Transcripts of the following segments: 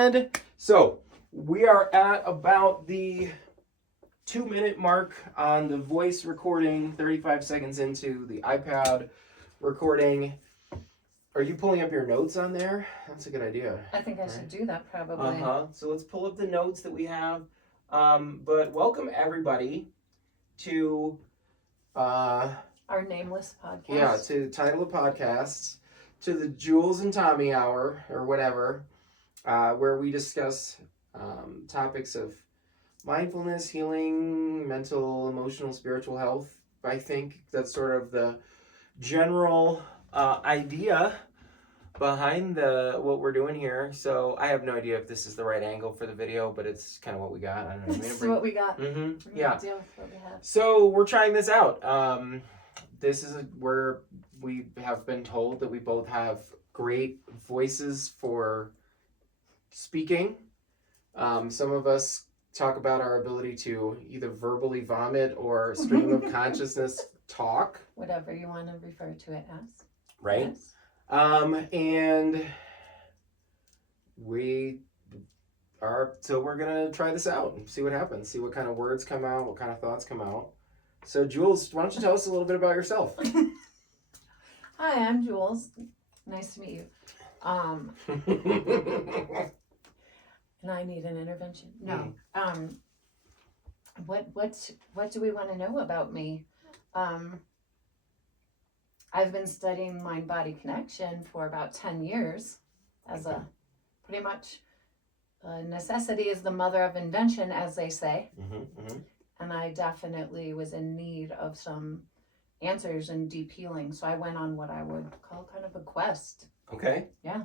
And so we are at about the 2-minute mark on the voice recording, 35 seconds into the iPad recording. Are you pulling up your notes on there? That's a good idea. I think I should do that probably. So let's pull up the notes that we have. But welcome everybody to our nameless podcast. Yeah, to the title of podcasts, to the Jules and Tommy Hour or whatever, where we discuss topics of mindfulness, healing, mental, emotional, spiritual health. I think that's sort of the general idea behind what we're doing here. So I have no idea if this is the right angle for the video, but it's kind of what we got. I don't know. This is what we got. Mm-hmm. Yeah. Deal with what we have. So we're trying this out. This is where we have been told that we both have great voices for speaking. Some of us talk about our ability to either verbally vomit or stream of consciousness talk. Whatever you want to refer to it as. Right? Yes. And we're gonna try this out and see what happens, see what kind of words come out, what kind of thoughts come out. So Jules, why don't you tell us a little bit about yourself? Hi, I'm Jules. Nice to meet you. And I need an intervention. No. What do we want to know about me? I've been studying mind-body connection for about 10 years as a pretty much necessity is the mother of invention, as they say. And I definitely was in need of some answers and deep healing. So I went on what I would call kind of a quest. Okay. Yeah.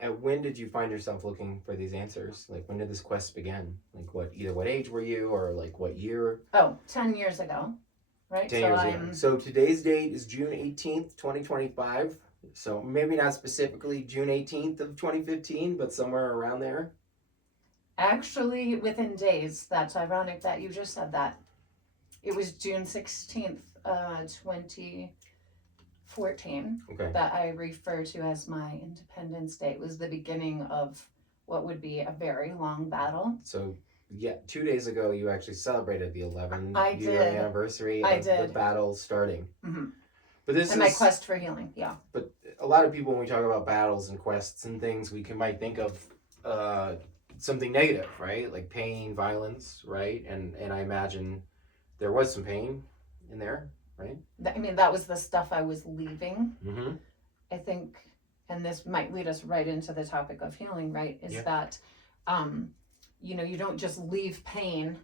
And when did you find yourself looking for these answers? Like, when did this quest begin? Like, what age were you, or like what year? 10 years ago. Right? 10 years ago. So today's date is June 18th, 2025. So maybe not specifically June 18th of 2015, but somewhere around there. Actually, within days. That's ironic that you just said that. It was June 16th, 2014, that I refer to as my Independence Day. It was the beginning of what would be a very long battle. So, yeah, 2 days ago, you actually celebrated the 11-year anniversary of the battle starting. Mm-hmm. But this and my quest for healing, yeah. But a lot of people, when we talk about battles and quests and things, might think of something negative, right? Like pain, violence, right? And I imagine there was some pain in there, right? I mean, that was the stuff I was leaving. Mm-hmm. I think, and this might lead us right into the topic of healing, right? Is that, you don't just leave pain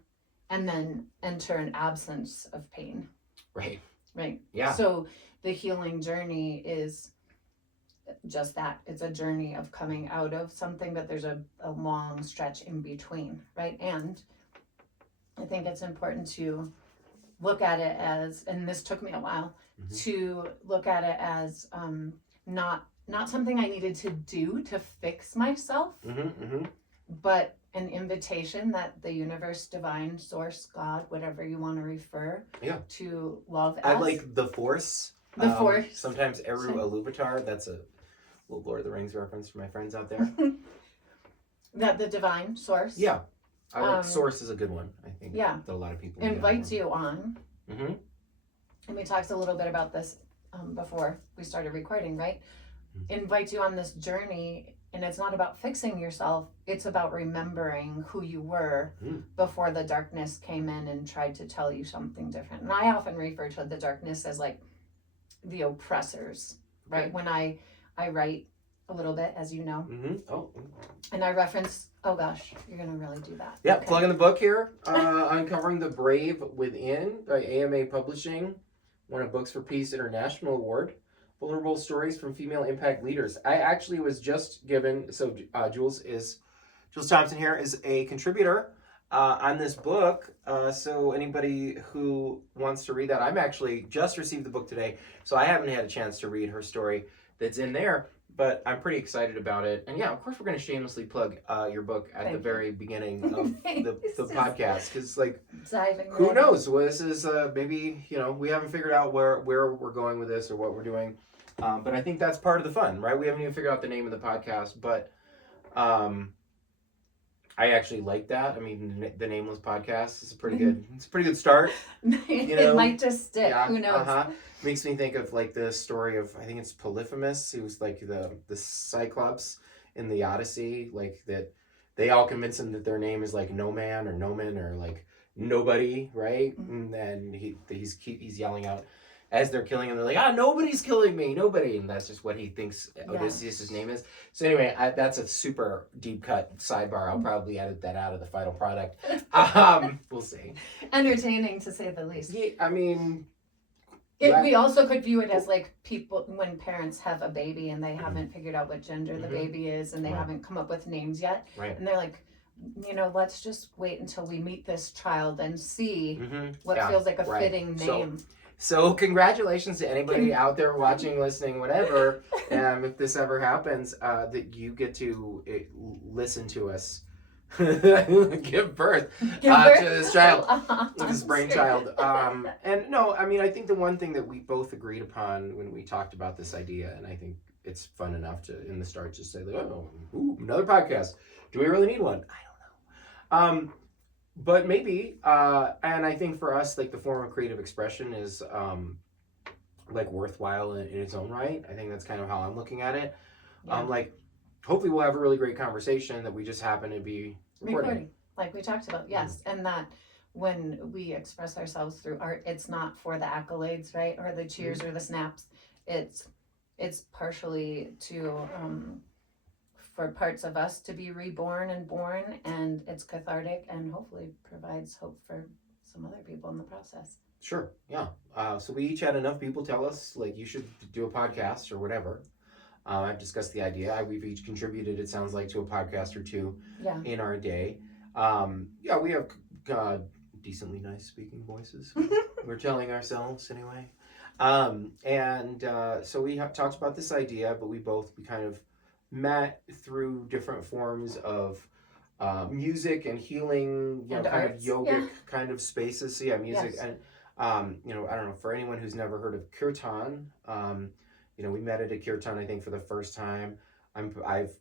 and then enter an absence of pain. Right. Right. Yeah. So the healing journey is just that. It's a journey of coming out of something, but there's a long stretch in between, right? And I think it's important to look at it as, and this took me a while, to look at it as not something I needed to do to fix myself, but an invitation that the universe, divine, source, God, whatever you want to refer to love as. I like the Force. The Force. Sometimes Eru Iluvatar. That's a little Lord of the Rings reference for my friends out there. That the divine source. Yeah. I like source is a good one, I think. Yeah. That a lot of people invites you on. Mm-hmm. And we talked a little bit about this before we started recording, right? Mm-hmm. Invites you on this journey, and it's not about fixing yourself. It's about remembering who you were before the darkness came in and tried to tell you something different. And I often refer to the darkness as like the oppressors, right? When I write a little bit, as you know. And I reference, oh gosh, you're going to really do that. Yeah, plug in the book here. Uncovering the Brave Within by AMA Publishing. Won a Books for Peace International Award. Vulnerable Stories from Female Impact Leaders. I actually was just given, so Jules Thompson here is a contributor on this book. So anybody who wants to read that, I'm actually just received the book today, so I haven't had a chance to read her story that's in there, but I'm pretty excited about it. And yeah, of course we're going to shamelessly plug your book at the very beginning of the podcast, because who knows? Well, this is maybe, we haven't figured out where we're going with this or what we're doing. But I think that's part of the fun, right? We haven't even figured out the name of the podcast, but I actually like that. I mean, the Nameless podcast is a pretty good. It's a pretty good start. It might just stick. Yeah, Who knows? Makes me think of like the story of, I think it's Polyphemus, who's like the Cyclops in the Odyssey, like that they all convince him that their name is like No Man or Noman or like nobody, right? And then he's yelling out as they're killing him. They're like, nobody's killing me, nobody, and that's just what he thinks Odysseus' name is. So anyway, that's a super deep cut sidebar. I'll probably edit that out of the final product. We'll see. Entertaining to say the least. Yeah, I mean. We also could view it as like people when parents have a baby and they haven't figured out what gender the baby is and they haven't come up with names yet. Right. And they're like, let's just wait until we meet this child and see what feels like a fitting name. So congratulations to anybody out there watching, listening, whatever. If this ever happens, that you get to listen to us. give birth to this child, this brainchild. And no, I mean, I think the one thing that we both agreed upon when we talked about this idea, and I think it's fun enough to, in the start, just say, like, another podcast. Do we really need one? I don't know. But maybe, and I think for us, like the form of creative expression is like worthwhile in its own right. I think that's kind of how I'm looking at it. Yeah. Like, hopefully we'll have a really great conversation that we just happen to be recording. Like we talked about, yes. And that when we express ourselves through art, it's not for the accolades, right? Or the cheers or the snaps. It's partially to, for parts of us to be reborn and born, and it's cathartic and hopefully provides hope for some other people in the process. Sure, yeah. So we each had enough people tell us, like, you should do a podcast or whatever. I've discussed the idea. We've each contributed, it sounds like, to a podcast or two in our day. We have decently nice speaking voices. We're telling ourselves anyway. So we talked about this idea, but we kind of met through different forms of music and healing, kind of yogic kind of spaces. So music. Yes. And, I don't know, for anyone who's never heard of Kirtan, we met at a Kirtan, I think, for the first time. I've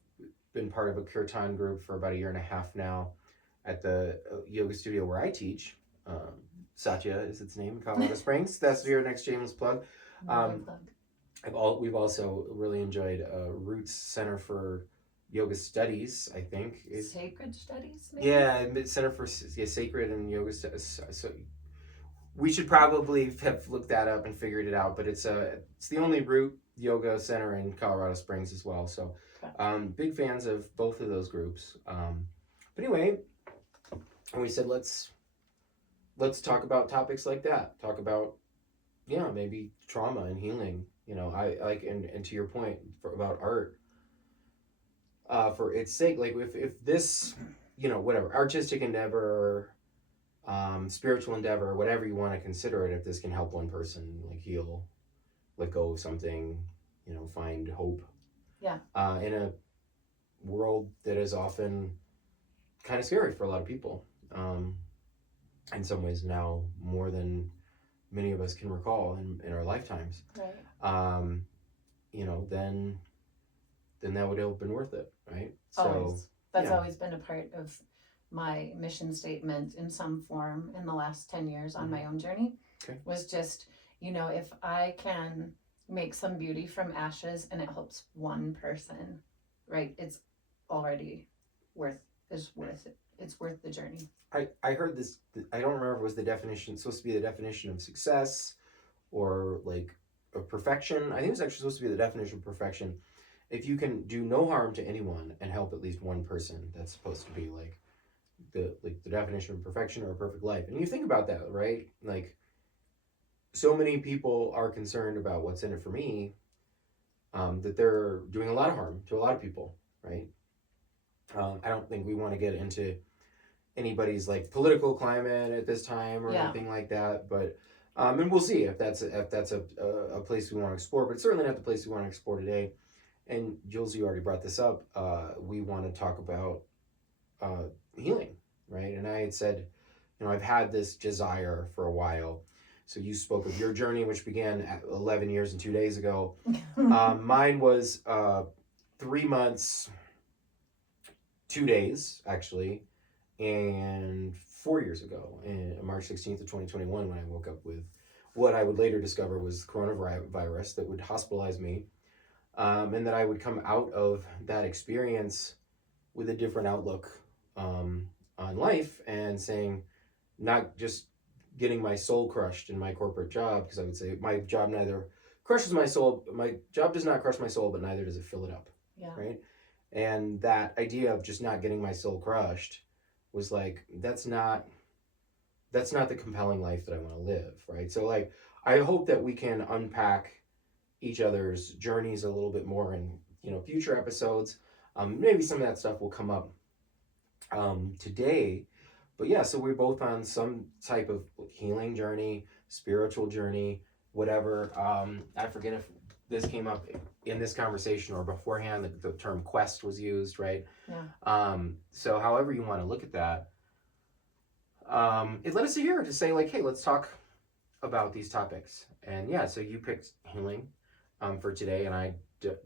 been part of a Kirtan group for about 1.5 years now at the yoga studio where I teach. Satya is its name in Colorado Springs. That's your next shameless plug. We've also really enjoyed Roots Center for Yoga Studies, I think. Sacred Studies, maybe? Yeah, Center for Sacred and Yoga Studies. So we should probably have looked that up and figured it out, but it's the only Root Yoga Center in Colorado Springs as well. So big fans of both of those groups. But anyway, we said let's talk about topics like that. Talk about maybe trauma and healing. I like, and to your point about art, for its sake, like if this, whatever artistic endeavor, spiritual endeavor, whatever you want to consider it, if this can help one person like heal, let go of something, find hope. Yeah. In a world that is often kind of scary for a lot of people. In some ways now more than many of us can recall in our lifetimes. Right. Then that would have been worth it, right? Always. That's always been a part of my mission statement in some form in the last 10 years on my own journey. Okay. Was just, if I can make some beauty from ashes and it helps one person, right? It's already worth it. It's worth the journey. I heard this, I don't remember if it was supposed to be the definition of success or like of perfection. I think it was actually supposed to be the definition of perfection. If you can do no harm to anyone and help at least one person, that's supposed to be like the definition of perfection or a perfect life. And you think about that, right? Like, so many people are concerned about what's in it for me, that they're doing a lot of harm to a lot of people, right? I don't think we want to get into anybody's like political climate at this time or anything like that, but and we'll see if that's a place we want to explore, but it's certainly not the place we want to explore today. And Jules, you already brought this up. We want to talk about healing, right? And I had said, I've had this desire for a while. So you spoke of your journey, which began at 11 years and 2 days ago. Mine was 3 months 2 days actually, and 4 years ago, in March 16th of 2021, when I woke up with what I would later discover was coronavirus that would hospitalize me, and that I would come out of that experience with a different outlook on life, and saying, not just getting my soul crushed in my corporate job, because I would say my job neither crushes my soul, my job does not crush my soul, but neither does it fill it up. Yeah. Right. And that idea of just not getting my soul crushed was like, that's not the compelling life that I want to live. Right. So like, I hope that we can unpack each other's journeys a little bit more in, future episodes. Maybe some of that stuff will come up today. But yeah, so we're both on some type of healing journey, spiritual journey, whatever. I forget if this came up in this conversation or beforehand, the term quest was used, right? Yeah. So however you want to look at that, it led us here to say, like, hey, let's talk about these topics. And yeah, so you picked healing for today, and I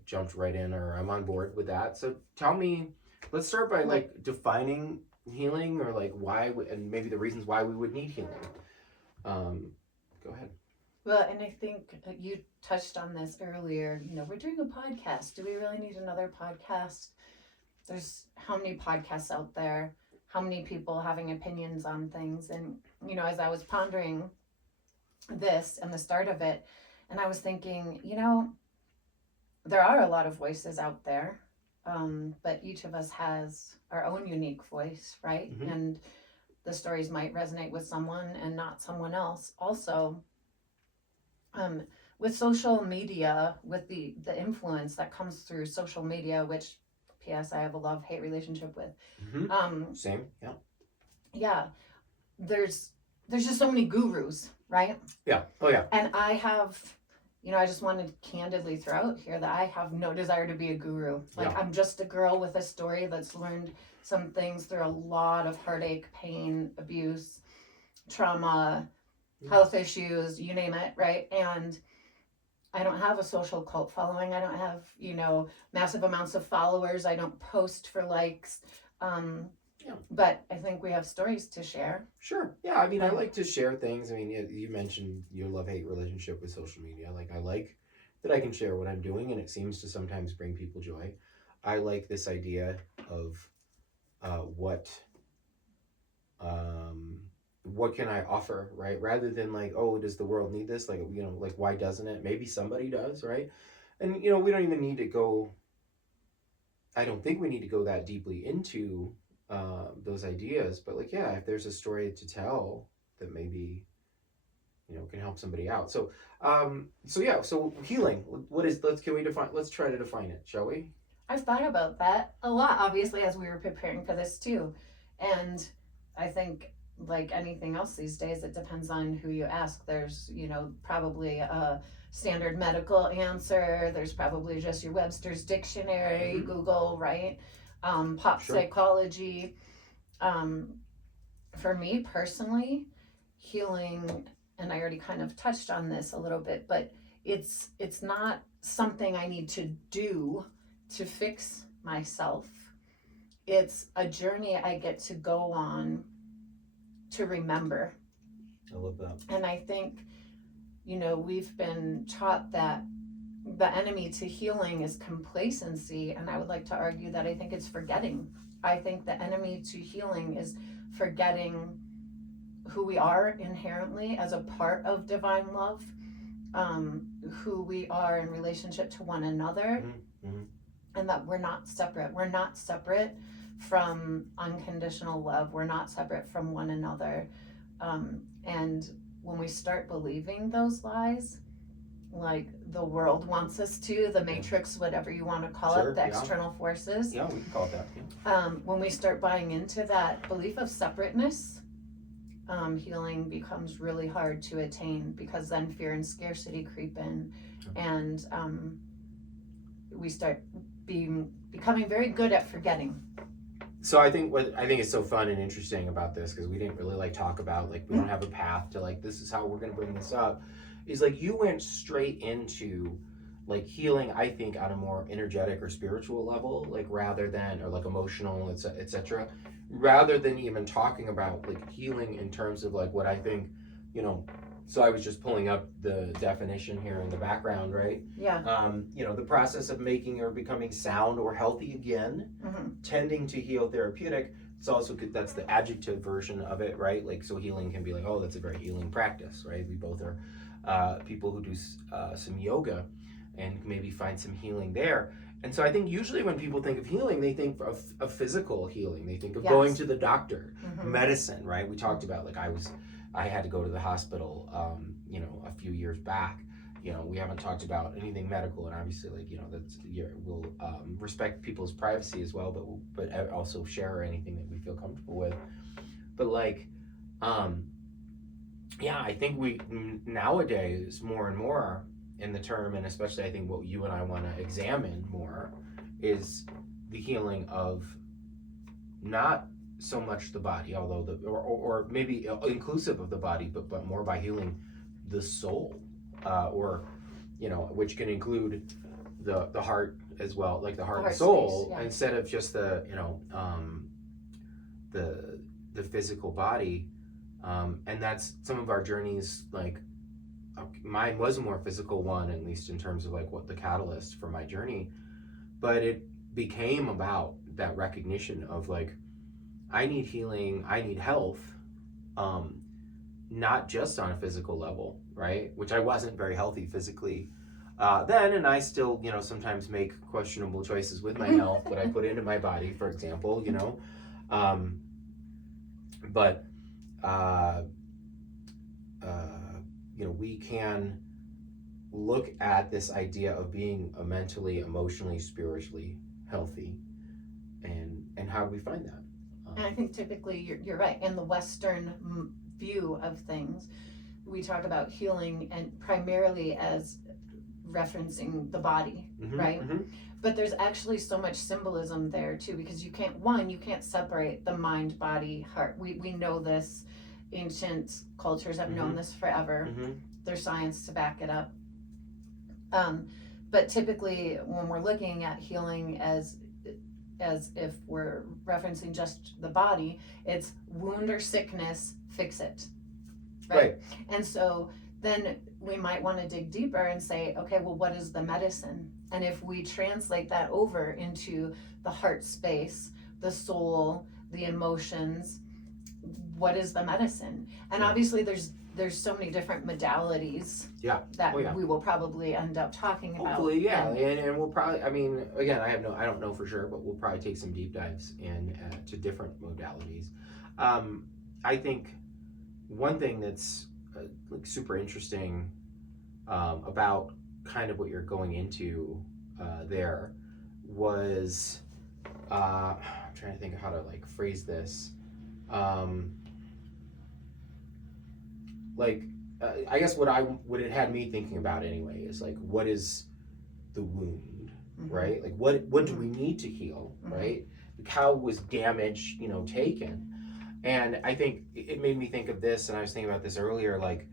jumped right in, or I'm on board with that. So tell me, let's start by like defining healing, or like why, and maybe the reasons why we would need healing. Go ahead. Well, and I think you touched on this earlier. We're doing a podcast. Do we really need another podcast? There's how many podcasts out there, how many people having opinions on things. And, as I was pondering this and the start of it, and I was thinking, there are a lot of voices out there, but each of us has our own unique voice, right? Mm-hmm. And the stories might resonate with someone and not someone else. Also, with social media, with the influence that comes through social media, which, P.S., I have a love-hate relationship with. Mm-hmm. Same, yeah. Yeah, there's just so many gurus, right? Yeah, oh yeah. And I have, I just wanted to candidly throw out here that I have no desire to be a guru. Like, yeah. I'm just a girl with a story that's learned some things through a lot of heartache, pain, abuse, trauma, health issues, you name it, right? And I don't have a social cult following. I don't have, massive amounts of followers. I don't post for likes. But I think we have stories to share. Sure. Yeah, I mean, I like to share things. I mean, you mentioned your love-hate relationship with social media. Like, I like that I can share what I'm doing, and it seems to sometimes bring people joy. I like this idea of what can I offer, right? Rather than like, oh, does the world need this? Like, like, why doesn't it? Maybe somebody does, right? And, we don't even need to go, I don't think we need to go that deeply into those ideas, but like, yeah, if there's a story to tell that maybe, can help somebody out. So healing, let's try to define it, shall we? I've thought about that a lot, obviously, as we were preparing for this too. And I think, like anything else these days, it depends on who you ask. There's, probably a standard medical answer. There's probably just your Webster's Dictionary, mm-hmm. Google, right? Pop sure. Psychology. For me personally, healing, and I already kind of touched on this a little bit, but it's not something I need to do to fix myself. It's a journey I get to go on to remember. I love that. And I think, we've been taught that the enemy to healing is complacency, and I would like to argue that I think it's forgetting. I think the enemy to healing is forgetting who we are inherently as a part of divine love, who we are in relationship to one another, mm-hmm. and that we're not separate. We're not separate from unconditional love. We're not separate from one another. And when we start believing those lies, like the world wants us to, the matrix, whatever you want to call sure, it, the external forces. Yeah, we can call it that. Yeah. When we start buying into that belief of separateness, healing becomes really hard to attain, because then fear and scarcity creep in, and we start becoming very good at forgetting. So I think is so fun and interesting about this, because we didn't really talk about, we don't have a path to this is how we're going to bring this up, is you went straight into like healing, I think, on a more energetic or spiritual level, like rather than, or like emotional, etc. Rather than even talking about like healing in terms of like what I think, you know. So I was just pulling up the definition here in the background, right? Yeah. You know, the process of making or becoming sound or healthy again, tending to heal therapeutic. It's also good, that's the adjective version of it, right? Like, so healing can be like, oh, that's a very healing practice, right? We both are people who do some yoga and maybe find some healing there. And so I think usually when people think of healing, they think of physical healing. They think of going to the doctor, medicine, right? We talked about, like, I had to go to the hospital, you know, a few years back. You know, we haven't talked about anything medical, and obviously, like, you know, we'll respect people's privacy as well, but also share anything that we feel comfortable with. But like, yeah, I think we nowadays more and more in the term, and especially I think what you and I want to examine more is the healing of not so much the body, although or maybe inclusive of the body, but more by healing the soul, or, you know, which can include the heart as well, like the heart and soul, space, instead of just the, you know, the physical body. And that's some of our journeys. Like, mine was a more physical one, at least in terms of like what the catalyst for my journey, but it became about that recognition of like, I need healing, I need health, not just on a physical level, right? Which I wasn't very healthy physically then, and I still, you know, sometimes make questionable choices with my health, what I put into my body, for example, you know. But you know, we can look at this idea of being mentally, emotionally, spiritually healthy, and how do we find that? And I think typically you're right. In the Western view of things, we talk about healing and primarily as referencing the body, right? But there's actually so much symbolism there too, because you can't separate the mind, body, heart. We know this. Ancient cultures have known this forever. There's science to back it up. But typically when we're looking at healing as if we're referencing just the body, it's wound or sickness, fix it, right? And so then we might want to dig deeper and say, okay, well, what is the medicine? And if we translate that over into the heart space, the soul, the emotions, what is the medicine? And obviously there's so many different modalities that we will probably end up talking about. Hopefully, yeah. And we'll probably, I mean, again, I don't know for sure, but we'll probably take some deep dives in to different modalities. I think one thing that's like super interesting about kind of what you're going into there was, I'm trying to think of how to like phrase this. I guess what it had me thinking about anyway is like, what is the wound, right? Like what do we need to heal, right? Like, how was damage, you know, taken? And I think it made me think of this, and I was thinking about this earlier, like,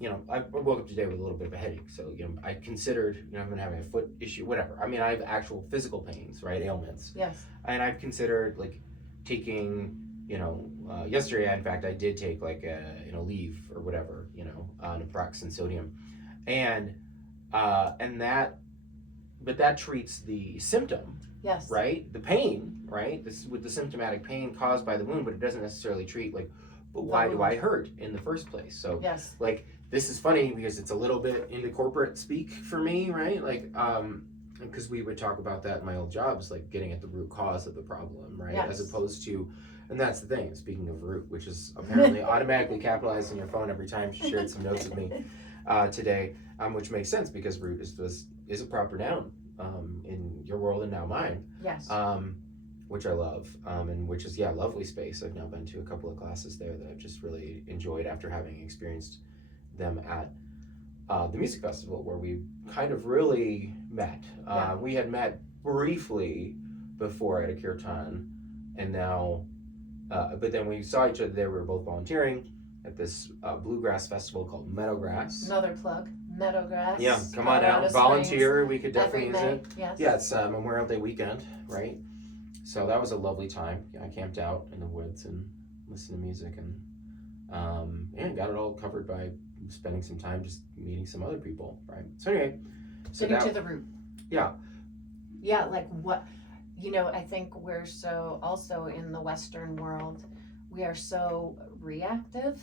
you know, I woke up today with a little bit of a headache, so, you know, I considered, you know, I've been having a foot issue, whatever. I mean, I have actual physical pains, right, ailments. Yes. And I've considered like taking, you know, yesterday, in fact, I did take like leave or whatever, you know, naproxen sodium, and that treats the symptom. Yes. Right, the pain, right? This with the symptomatic pain caused by the wound, but it doesn't necessarily treat like, but why do I hurt in the first place? So yes, like this is funny because it's a little bit into corporate speak for me, right? Like because we would talk about that in my old jobs, like getting at the root cause of the problem, right? Yes. As opposed to, and that's the thing, speaking of root, which is apparently automatically capitalized in your phone every time she shared some notes with me today, which makes sense because root is a proper noun in your world and now mine. Yes. Which I love, and which is, lovely space. I've now been to a couple of classes there that I've just really enjoyed after having experienced them at the music festival where we kind of really met. We had met briefly before at a kirtan, and now, but then we saw each other there. We were both volunteering at this bluegrass festival called Meadowgrass. Another plug, Meadowgrass. Yeah, come on Colorado out, Springs, volunteer. We could definitely every use May. it. Yes. Yeah, it's Memorial Day weekend, right? So that was a lovely time. Yeah, I camped out in the woods and listened to music and got it all covered by spending some time just meeting some other people, right? So anyway, Getting to the root. Yeah. Yeah, like what, I think we're so, also in the Western world, we are so reactive.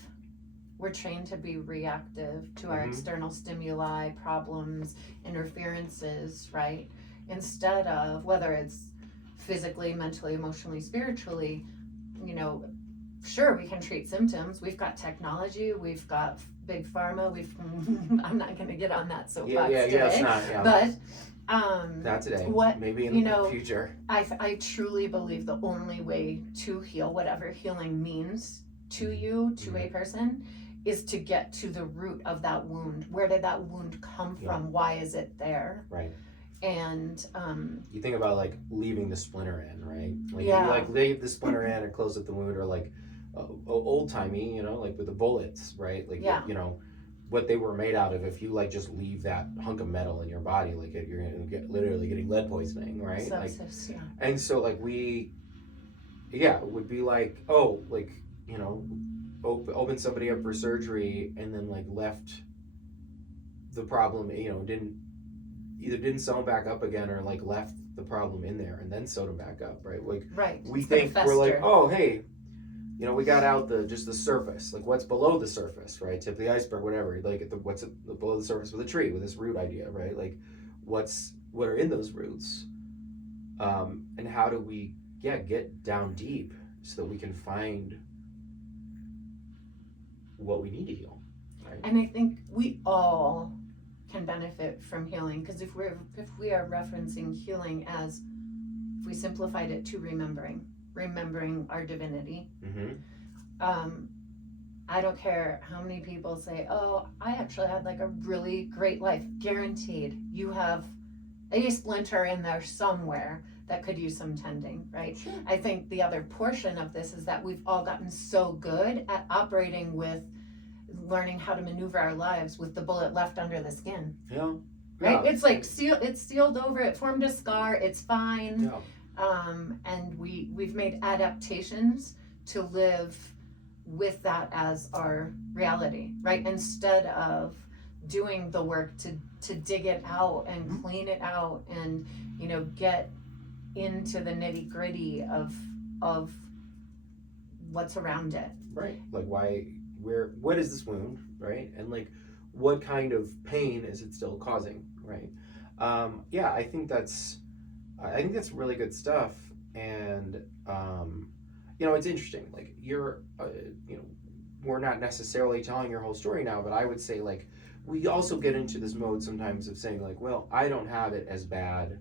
We're trained to be reactive to our external stimuli, problems, interferences, right? Instead of, whether it's physically, mentally, emotionally, spiritually, sure, we can treat symptoms. We've got technology, we've got big pharma, I'm not going to get on that soapbox today. It's not, But not today. What, maybe in the future. I truly believe the only way to heal, whatever healing means to you, to a person, is to get to the root of that wound. Where did that wound come from? Why is it there? Right. And you think about like leaving the splinter in, right? Like yeah. you like leave the splinter in and close up the wound, or like old timey, like with the bullets, right? Like what they were made out of. If you like just leave that hunk of metal in your body, like you're gonna get literally getting lead poisoning, right? And so like it would be like open somebody up for surgery and then like left the problem, didn't sew them back up again, or like left the problem in there and then sewed them back up, right? Like we think we're like, oh hey, we got out just the surface, like what's below the surface, right? Tip of the iceberg, whatever. Like what's below the surface with a tree, with this root idea, right? Like what are in those roots, and how do we get down deep so that we can find what we need to heal, right? And I think we all can benefit from healing, because if we are referencing healing as, if we simplified it to remembering our divinity. I don't care how many people say, oh, I actually had like a really great life. Guaranteed you have a splinter in there somewhere that could use some tending, right? Sure. I think the other portion of this is that we've all gotten so good at operating with learning how to maneuver our lives with the bullet left under the skin. Yeah. Right? It's like it's sealed over, it formed a scar, it's fine. Yeah. And we've made adaptations to live with that as our reality, right? Instead of doing the work to dig it out and clean it out and get into the nitty gritty of what's around it. Right. Like what is this wound, right? And like what kind of pain is it still causing, right? I think that's really good stuff. And it's interesting, like we're not necessarily telling your whole story now, but I would say like we also get into this mode sometimes of saying like, well, I don't have it as bad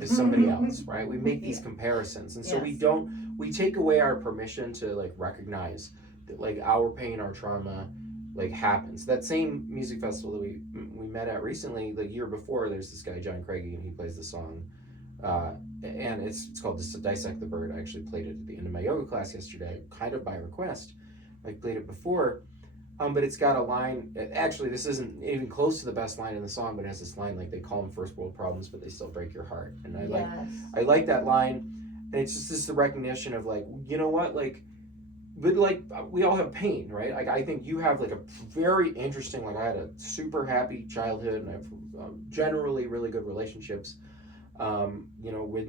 as somebody else, right? We make these comparisons, and so we take away our permission to like recognize that like our pain, our trauma like happens. That same music festival that we met at recently, the year before, there's this guy John Craigie, and he plays the song and it's called Dissect the Bird. I actually played it at the end of my yoga class yesterday, kind of by request. I played it before, but it's got a line, actually this isn't even close to the best line in the song, but it has this line like, they call them first world problems, but they still break your heart. And I like that line, and it's just the recognition of like, you know what, like, but like we all have pain, right? Like I think you have like a very interesting, like I had a super happy childhood, and I have generally really good relationships with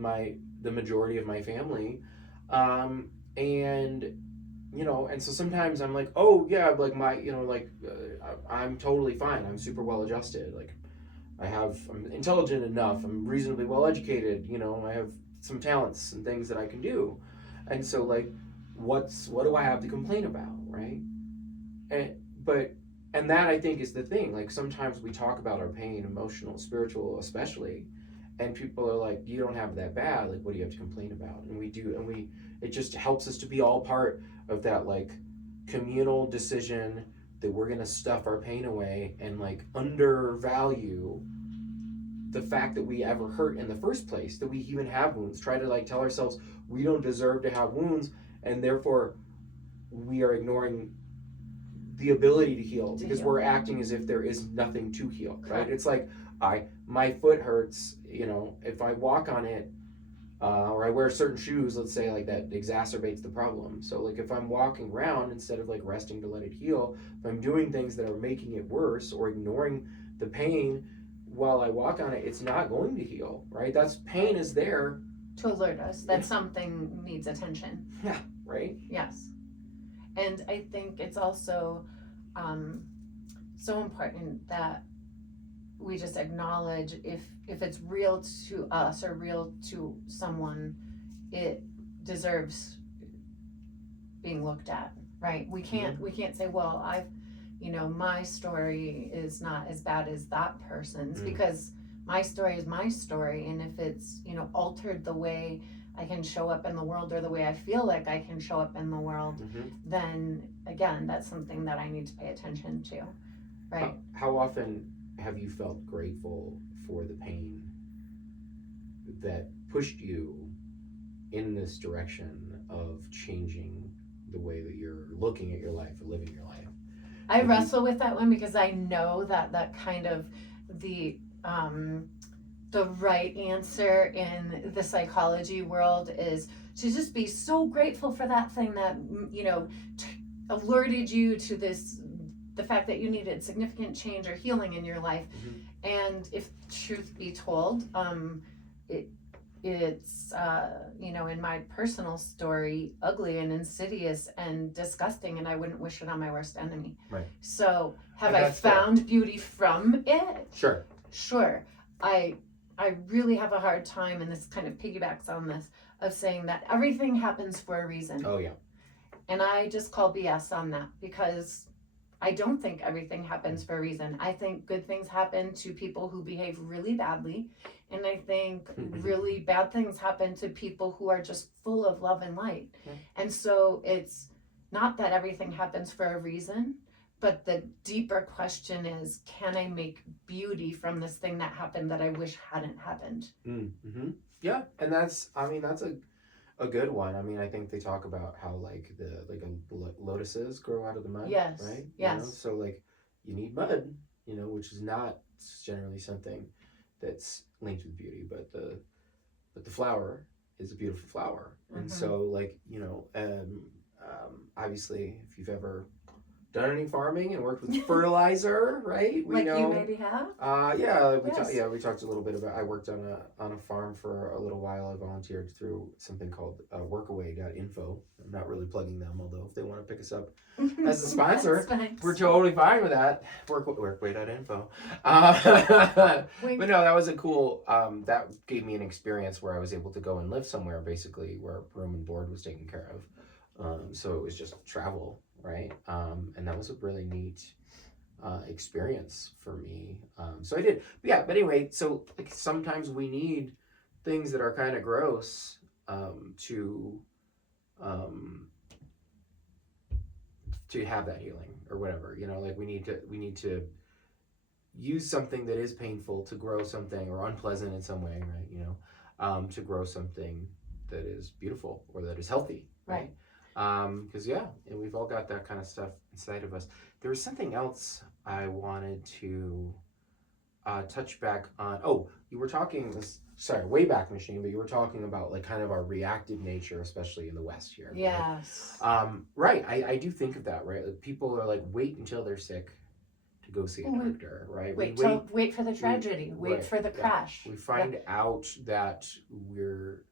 the majority of my family, and so sometimes I'm like, oh yeah, like I'm totally fine, I'm super well adjusted, like I'm intelligent enough, I'm reasonably well educated, I have some talents and things that I can do, and so like what do I have to complain about, right? And that I think is the thing, like sometimes we talk about our pain, emotional, spiritual especially, and people are like, you don't have that bad, like what do you have to complain about? And we do, and it just helps us to be all part of that like communal decision that we're gonna stuff our pain away and like undervalue the fact that we ever hurt in the first place, that we even have wounds, try to like tell ourselves we don't deserve to have wounds, and therefore we are ignoring the ability to heal, To because heal. we're acting as if there is nothing to heal, right? Correct. It's like my foot hurts, if I walk on it, or I wear certain shoes, let's say, like, that exacerbates the problem. So like if I'm walking around instead of like resting to let it heal, if I'm doing things that are making it worse or ignoring the pain while I walk on it, it's not going to heal, right? That's pain is there, To alert us that something needs attention. right? Yes. And I think it's also so important that we just acknowledge if it's real to us or real to someone, it deserves being looked at, right? We can't say, well, my story is not as bad as that person's, because my story is my story, and if it's altered the way I can show up in the world, or the way I feel like I can show up in the world, then again, that's something that I need to pay attention to, right? How often have you felt grateful for the pain that pushed you in this direction of changing the way that you're looking at your life or living your life? I wrestle with that one, because I know that kind of the right answer in the psychology world is to just be so grateful for that thing that alerted you to the fact that you needed significant change or healing in your life. And if truth be told, it's in my personal story, ugly and insidious and disgusting, and I wouldn't wish it on my worst enemy. Right. So have I found beauty from it? Sure. I really have a hard time, and this kind of piggybacks on this, of saying that everything happens for a reason. Oh yeah. And I just call BS on that, because I don't think everything happens for a reason. I think good things happen to people who behave really badly, and I think really bad things happen to people who are just full of love and light. And so it's not that everything happens for a reason, but the deeper question is, can I make beauty from this thing that happened that I wish hadn't happened? Yeah, and that's a good one. I mean, I think they talk about how like lotuses grow out of the mud. Yes. Right. Yes. So like you need mud, which is not generally something that's linked with beauty, but the flower is a beautiful flower, and so like obviously if you've ever done any farming and worked with fertilizer, right? We know. You maybe have. We talked a little bit about. I worked on a farm for a little while. I volunteered through something called Workaway.info. I'm not really plugging them, although if they want to pick us up as a sponsor, we're totally fine with that. Workaway.info. But no, that was a cool. That gave me an experience where I was able to go and live somewhere, basically where room and board was taken care of. So it was just travel. Right. And that was a really neat experience for me. So I did. But anyway, so like sometimes we need things that are kind of gross to have that healing or whatever. Like we need to use something that is painful to grow something, or unpleasant in some way, right? To grow something that is beautiful or that is healthy. Right. Because and we've all got that kind of stuff inside of us. There was something else I wanted to touch back on. Oh, you were talking way back machine, but you were talking about like kind of our reactive nature, especially in the West here. Yes. Right. I do think of that, right? Like people are like, wait until they're sick to go see a doctor, right? Wait for the tragedy. Wait for the crash. We find out that we're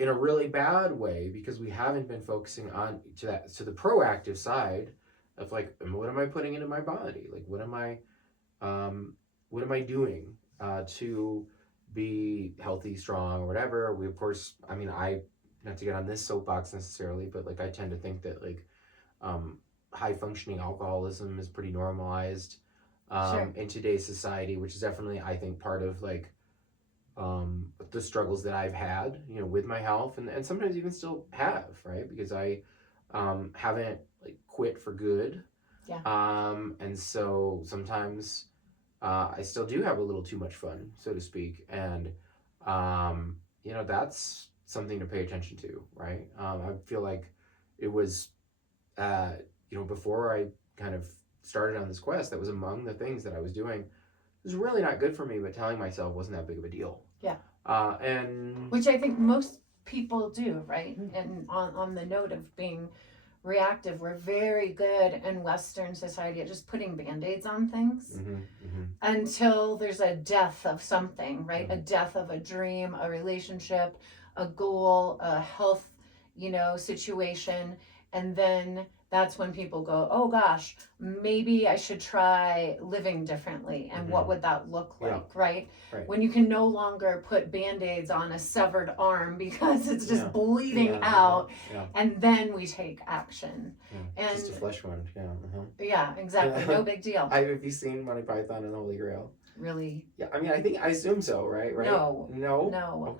in a really bad way because we haven't been focusing on to the proactive side of like, what am I putting into my body? Like, what am I doing to be healthy, strong, or whatever? We, of course, I mean, not to get on this soapbox necessarily, but like I tend to think that like high functioning alcoholism is pretty normalized in today's society, which is definitely, I think, part of like the struggles that I've had, with my health, and sometimes even still have, right? Because I haven't like quit for good. Yeah. And so sometimes I still do have a little too much fun, so to speak, and that's something to pay attention to, right? I feel like it was before I kind of started on this quest, that was among the things that I was doing. It was really not good for me, but telling myself wasn't that big of a deal. Yeah. And which I think most people do, right? And on the note of being reactive, we're very good in Western society at just putting band-aids on things until there's a death of something, right? A death of a dream, a relationship, a goal, a health, situation. And then that's when people go, oh gosh, maybe I should try living differently. And what would that look like, right? When you can no longer put band-aids on a severed arm because it's just bleeding out, and then we take action. And just a flesh wound, yeah, exactly, no big deal. Have you seen Monty Python and the Holy Grail? Really? Yeah, I mean, I assume so, right? No.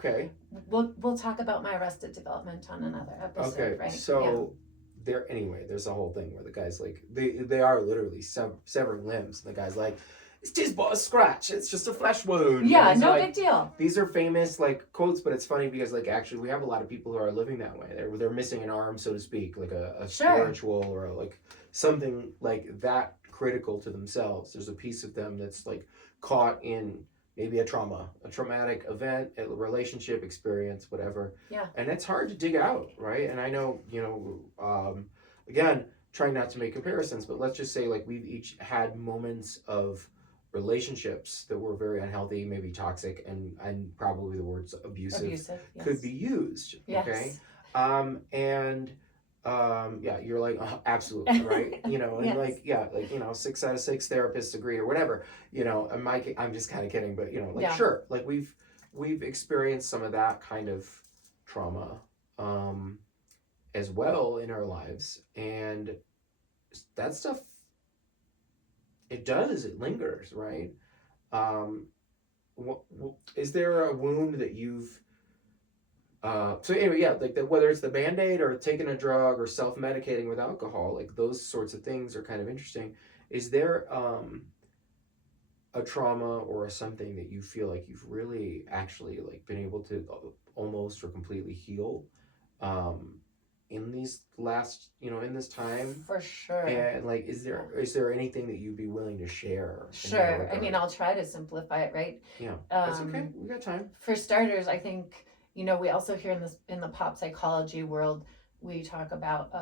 Okay. We'll talk about my Arrested Development on another episode. Okay, right? so there's a whole thing where the guy's like, they are literally severing limbs, and the guy's like, it's just but a scratch, it's just a flesh wound. Yeah, no big deal. These are famous like quotes, but it's funny because like actually we have a lot of people who are living that way. They're missing an arm, so to speak, like a spiritual or like something like that critical to themselves. There's a piece of them that's like caught in maybe a traumatic event, a relationship experience, whatever. Yeah. And it's hard to dig out, right? And I know, again, trying not to make comparisons, but let's just say like we've each had moments of relationships that were very unhealthy, maybe toxic, and probably the words abusive could be used. Yes. Okay. You're like, oh, absolutely, right? And Yes. 6 out of 6 therapists agree or whatever, I'm just kind of kidding, but sure, like we've experienced some of that kind of trauma as well in our lives, and that stuff, it lingers, right? Is there a wound that you've whether it's the Band-Aid or taking a drug or self-medicating with alcohol, like those sorts of things are kind of interesting. Is there a trauma or something that you feel like you've really actually like been able to almost or completely heal in these last, in this time? For sure. And like, is there anything that you'd be willing to share? Sure. I mean, I'll try to simplify it, right? Yeah, that's okay. We got time. For starters, I think, we also hear in the pop psychology world, we talk about,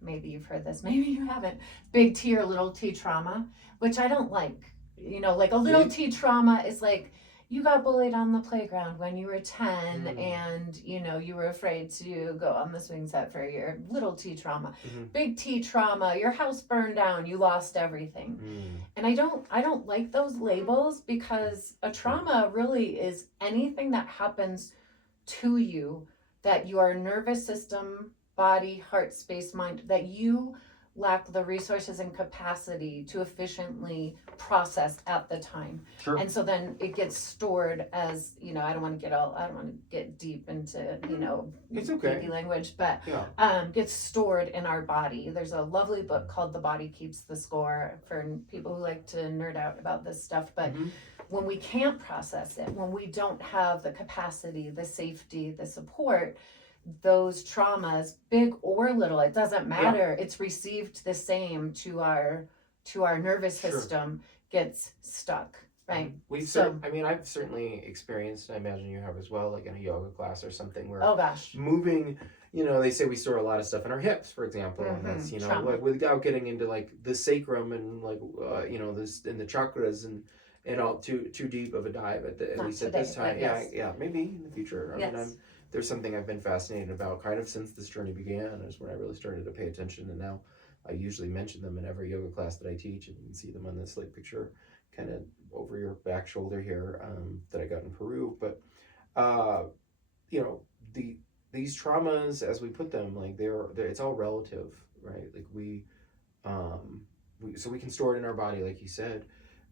maybe you've heard this, maybe you haven't, big T or little t trauma, which I don't like. Like a little t trauma is like, you got bullied on the playground when you were 10 and, you were afraid to go on the swing set for your little t trauma. Big T trauma, your house burned down, you lost everything. And I don't like those labels, because a trauma really is anything that happens to you that your nervous system, body, heart space, mind, that you lack the resources and capacity to efficiently process at the time. Sure. And so then it gets stored as, I don't want to get deep into, it's okay. baby language, but gets stored in our body. There's a lovely book called The Body Keeps the Score for people who like to nerd out about this stuff. But when we can't process it, when we don't have the capacity, the safety, the support, those traumas, big or little, it doesn't matter. It's received the same to our nervous system, gets stuck, right? I've certainly experienced, I imagine you have as well, like in a yoga class or something where moving, they say we store a lot of stuff in our hips, for example, and that's, without getting into like the sacrum and like, this in the chakras and all too deep of a dive at least today, at this time. Maybe in the future. I mean, there's something I've been fascinated about kind of since this journey began, is when I really started to pay attention, and now I usually mention them in every yoga class that I teach, and you can see them on this like picture kind of over your back shoulder here that I got in Peru. But these traumas, as we put them, like they're it's all relative, right? Like so we can store it in our body, like you said,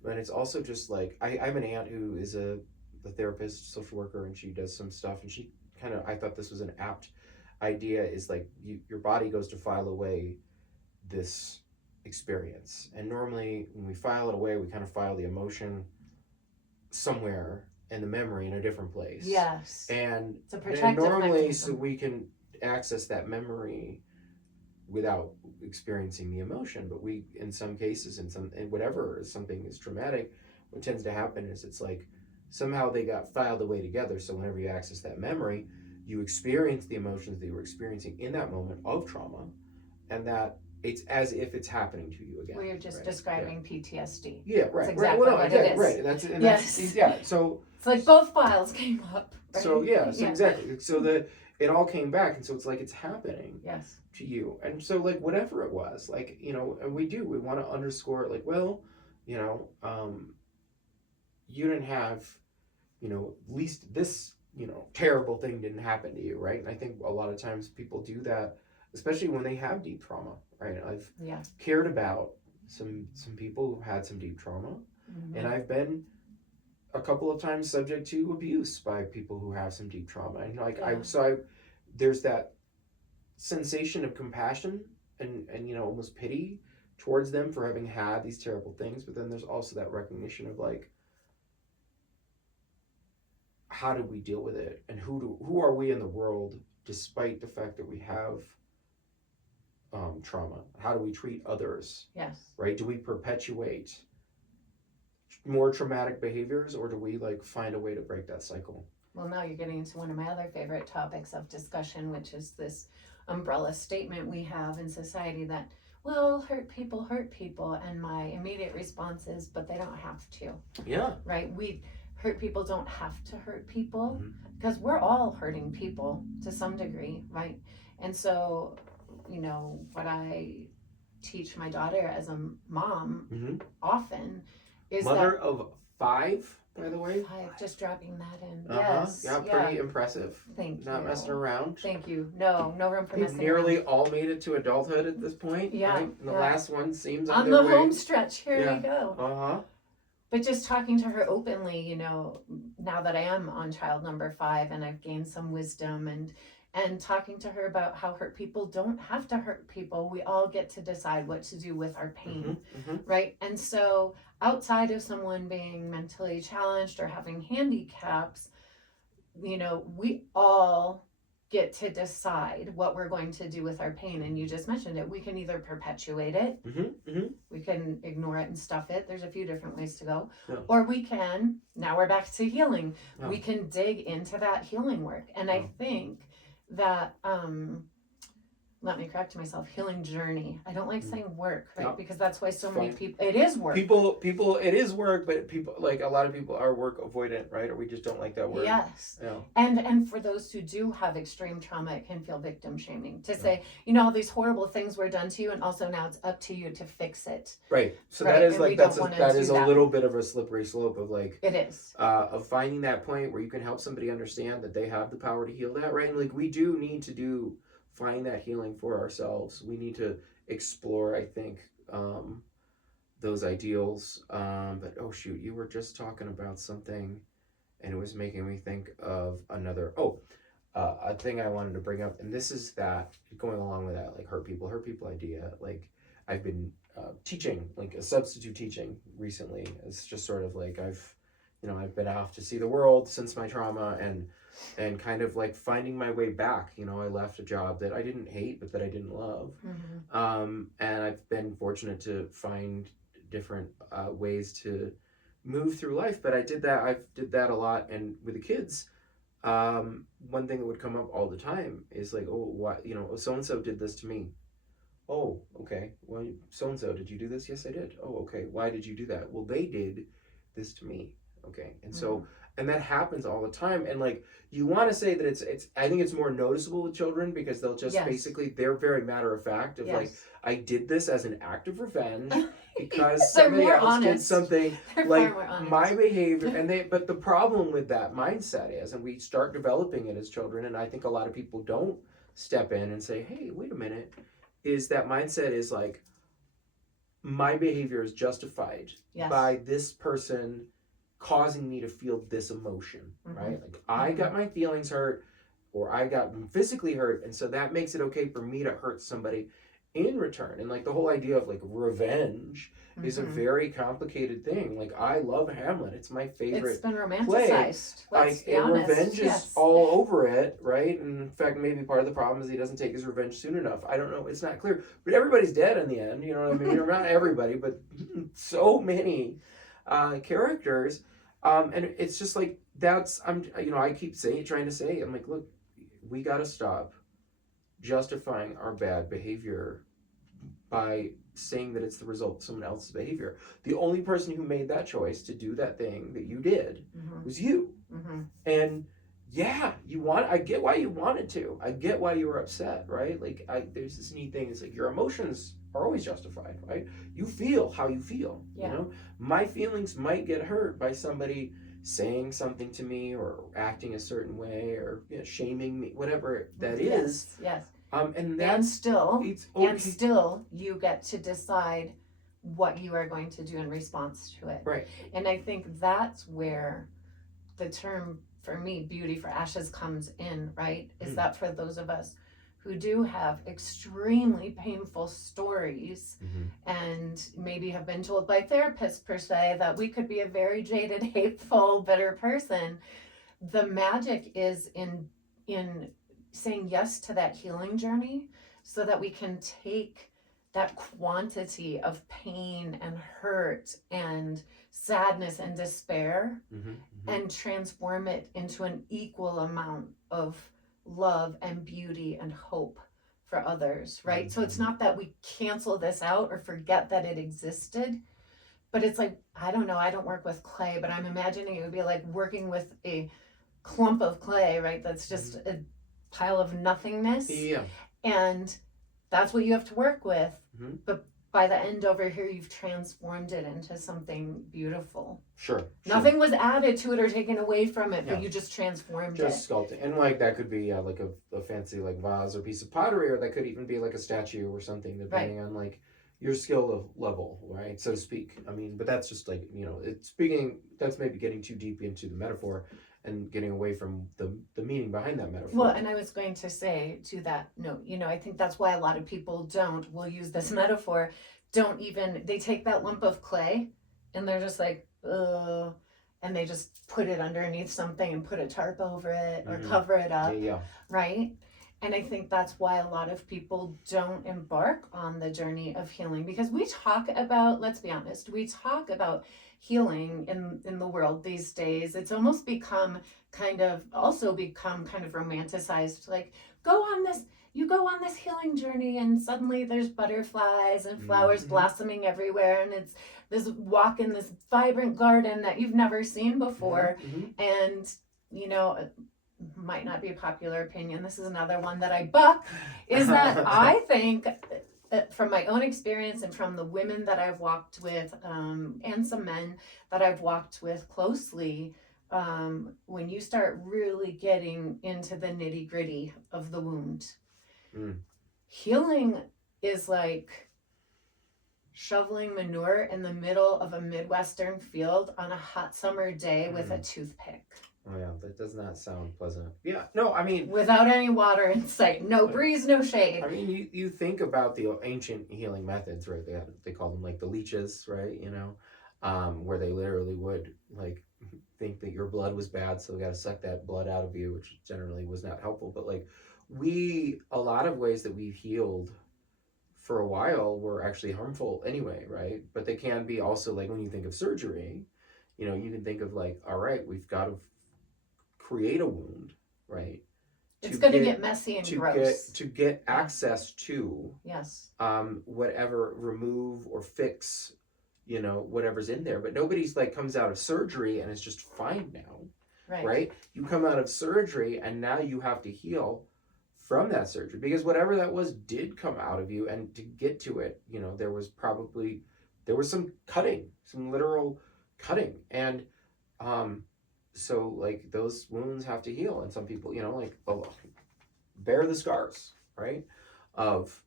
but it's also just like I have an aunt who is a therapist, social worker, and she does some stuff, and she I thought this was an apt idea, is like your body goes to file away this experience, and normally when we file it away, we kind of file the emotion somewhere in the memory in a different place. Yes. And it's a protective normally mechanism. So we can access that memory without experiencing the emotion. But we, in some cases, in whatever something is traumatic, what tends to happen is it's like somehow they got filed away together. So whenever you access that memory, you experience the emotions that you were experiencing in that moment of trauma, and that it's as if it's happening to you again. Well, you're just right? describing PTSD. Yeah, right. That's exactly well, no, what exactly, it is. right. And that's Yes. yeah. So It's like both files came up. Right? so exactly. So it all came back, and so it's like it's happening Yes. to you, and so like whatever it was, like and we want to underscore it, like, well, you didn't have, at least this, terrible thing didn't happen to you, right? And I think a lot of times people do that, especially when they have deep trauma, right? I've cared about some people who've had some deep trauma, and I've been a couple of times subject to abuse by people who have some deep trauma, and there's that sensation of compassion and almost pity towards them for having had these terrible things, but then there's also that recognition of like, how do we deal with it, and who are we in the world despite the fact that we have trauma? How do we treat others? Yes. Right? Do we perpetuate more traumatic behaviors, or do we like find a way to break that cycle? Well, now you're getting into one of my other favorite topics of discussion, which is this umbrella statement we have in society that, well, hurt people, and my immediate response is, but they don't have to. Yeah. Right? Hurt people don't have to hurt people, because we're all hurting people to some degree, right? And so, what I teach my daughter as a mom often is mother of 5, by the way. 5, just dropping that in. Yes. Yeah, pretty impressive. Thank you. Not messing around. Thank you. No room for messing nearly around. all made it to adulthood at this point. Yeah. Right? And the last one seems on their the way. home stretch. Here we go. But just talking to her openly, now that I am on child number 5 and I've gained some wisdom, and talking to her about how hurt people don't have to hurt people. We all get to decide what to do with our pain, right? And so outside of someone being mentally challenged or having handicaps, we all get to decide what we're going to do with our pain. And you just mentioned it. We can either perpetuate it, we can ignore it and stuff it. There's a few different ways to go. Or we can, now we're back to healing. We can dig into that healing work. And I think that, let me correct myself, healing journey. I don't like saying work, right? Because that's why so many people, it is work. People, it is work, but people, like a lot of people are work avoidant, right? Or we just don't like that word. Yes. Yeah. And for those who do have extreme trauma, it can feel victim shaming to say, all these horrible things were done to you, and also now it's up to you to fix it. Right. So right? that is and like, that is a little bit of a slippery slope of like, it is. Of finding that point where you can help somebody understand that they have the power to heal that, right? And like, we do need to find that healing for ourselves. We need to explore, I think, those ideals. But oh shoot, you were just talking about something, and it was making me think of another. A thing I wanted to bring up, and this is that going along with that, like hurt people idea. Like I've been teaching, like a substitute teaching recently. It's just sort of like I've been off to see the world since my trauma, and kind of like finding my way back. I left a job that I didn't hate, but that I didn't love. And I've been fortunate to find different ways to move through life. But I did that a lot. And with the kids, one thing that would come up all the time is like, oh, why, so-and-so did this to me. Oh, okay. Well, so-and-so, did you do this? Yes, I did. Oh, okay. Why did you do that? Well, they did this to me. Okay. And so, and that happens all the time. And like, you want to say that it's, I think it's more noticeable with children because they'll just basically, they're very matter of fact of like, I did this as an act of revenge because somebody else did something. They're like my behavior. But the problem with that mindset is, and we start developing it as children, and I think a lot of people don't step in and say, hey, wait a minute, is that mindset is like, my behavior is justified by this person causing me to feel this emotion, right? Like I got my feelings hurt, or I got physically hurt, and so that makes it okay for me to hurt somebody. in return. And like the whole idea of like revenge is a Mhm. very complicated thing. Like I love Hamlet. It's my It's favorite been play. romanticized. Let's be honest. Revenge is Yes. all over it, right? And in fact, maybe part of the problem is he doesn't take his revenge soon enough. I don't know. It's not clear. But everybody's dead in the end. You know what I mean? Or not everybody, but so many characters. And it's just like I keep trying to say, I'm like, look, we got to stop justifying our bad behavior by saying that it's the result of someone else's behavior. The only person who made that choice to do that thing that you did was you. And yeah, I get why you wanted to. I get why you were upset, right? Like there's this neat thing. It's like your emotions are always justified, right? You feel how you feel. Yeah. You know, my feelings might get hurt by somebody saying something to me or acting a certain way or shaming me, whatever that is. Yes. And that's still you get to decide what you are going to do in response to it. Right. And I think that's where the term, for me, beauty for ashes comes in, right? Is that for those of us who do have extremely painful stories and maybe have been told by therapists per se that we could be a very jaded, hateful, bitter person. The magic is in saying yes to that healing journey so that we can take that quantity of pain and hurt and sadness and despair and transform it into an equal amount of love and beauty and hope for others, right? So it's not that we cancel this out or forget that it existed, but it's like, I don't know, I don't work with clay, but I'm imagining it would be like working with a clump of clay, right? That's just a pile of nothingness. Yeah. And that's what you have to work with. But by the end over here, you've transformed it into something beautiful. Sure. Nothing was added to it or taken away from it, but you just transformed it. Just sculpting. And like that could be like a fancy like vase or piece of pottery, or that could even be like a statue or something, depending on like your skill level, right? So to speak. I mean, but that's just like, that's maybe getting too deep into the metaphor and getting away from the meaning behind that metaphor. Well, and I was going to say to that note, I think that's why a lot of people will use this metaphor, they take that lump of clay and they're just like, ugh, and they just put it underneath something and put a tarp over it or cover it up, right? And I think that's why a lot of people don't embark on the journey of healing, because we talk about, let's be honest, healing in the world these days. It's almost become kind of romanticized, like you go on this healing journey and suddenly there's butterflies and flowers blossoming everywhere, and it's this walk in this vibrant garden that you've never seen before. And might not be a popular opinion, this is another one that I buck, is that I think from my own experience and from the women that I've walked with, and some men that I've walked with closely, when you start really getting into the nitty gritty of the wound, healing is like shoveling manure in the middle of a Midwestern field on a hot summer day with a toothpick. Oh yeah, that does not sound pleasant. Yeah, no, I mean, without any water in sight, no breeze, no shade. I mean, you think about the ancient healing methods, right? They call them like the leeches, right? Where they literally would like think that your blood was bad, so they got to suck that blood out of you, which generally was not helpful. But like a lot of ways that we've healed for a while were actually harmful anyway, right? But they can be also, like when you think of surgery, you can think of like, all right, we've got to create a wound, right? It's going to get messy and gross. To get access to whatever, remove or fix, whatever's in there. But nobody's like comes out of surgery and is just fine now, right? You come out of surgery and now you have to heal from that surgery, because whatever that was did come out of you, and to get to it, there was some cutting, some literal cutting, and so like those wounds have to heal, and some people bear the scars, right, of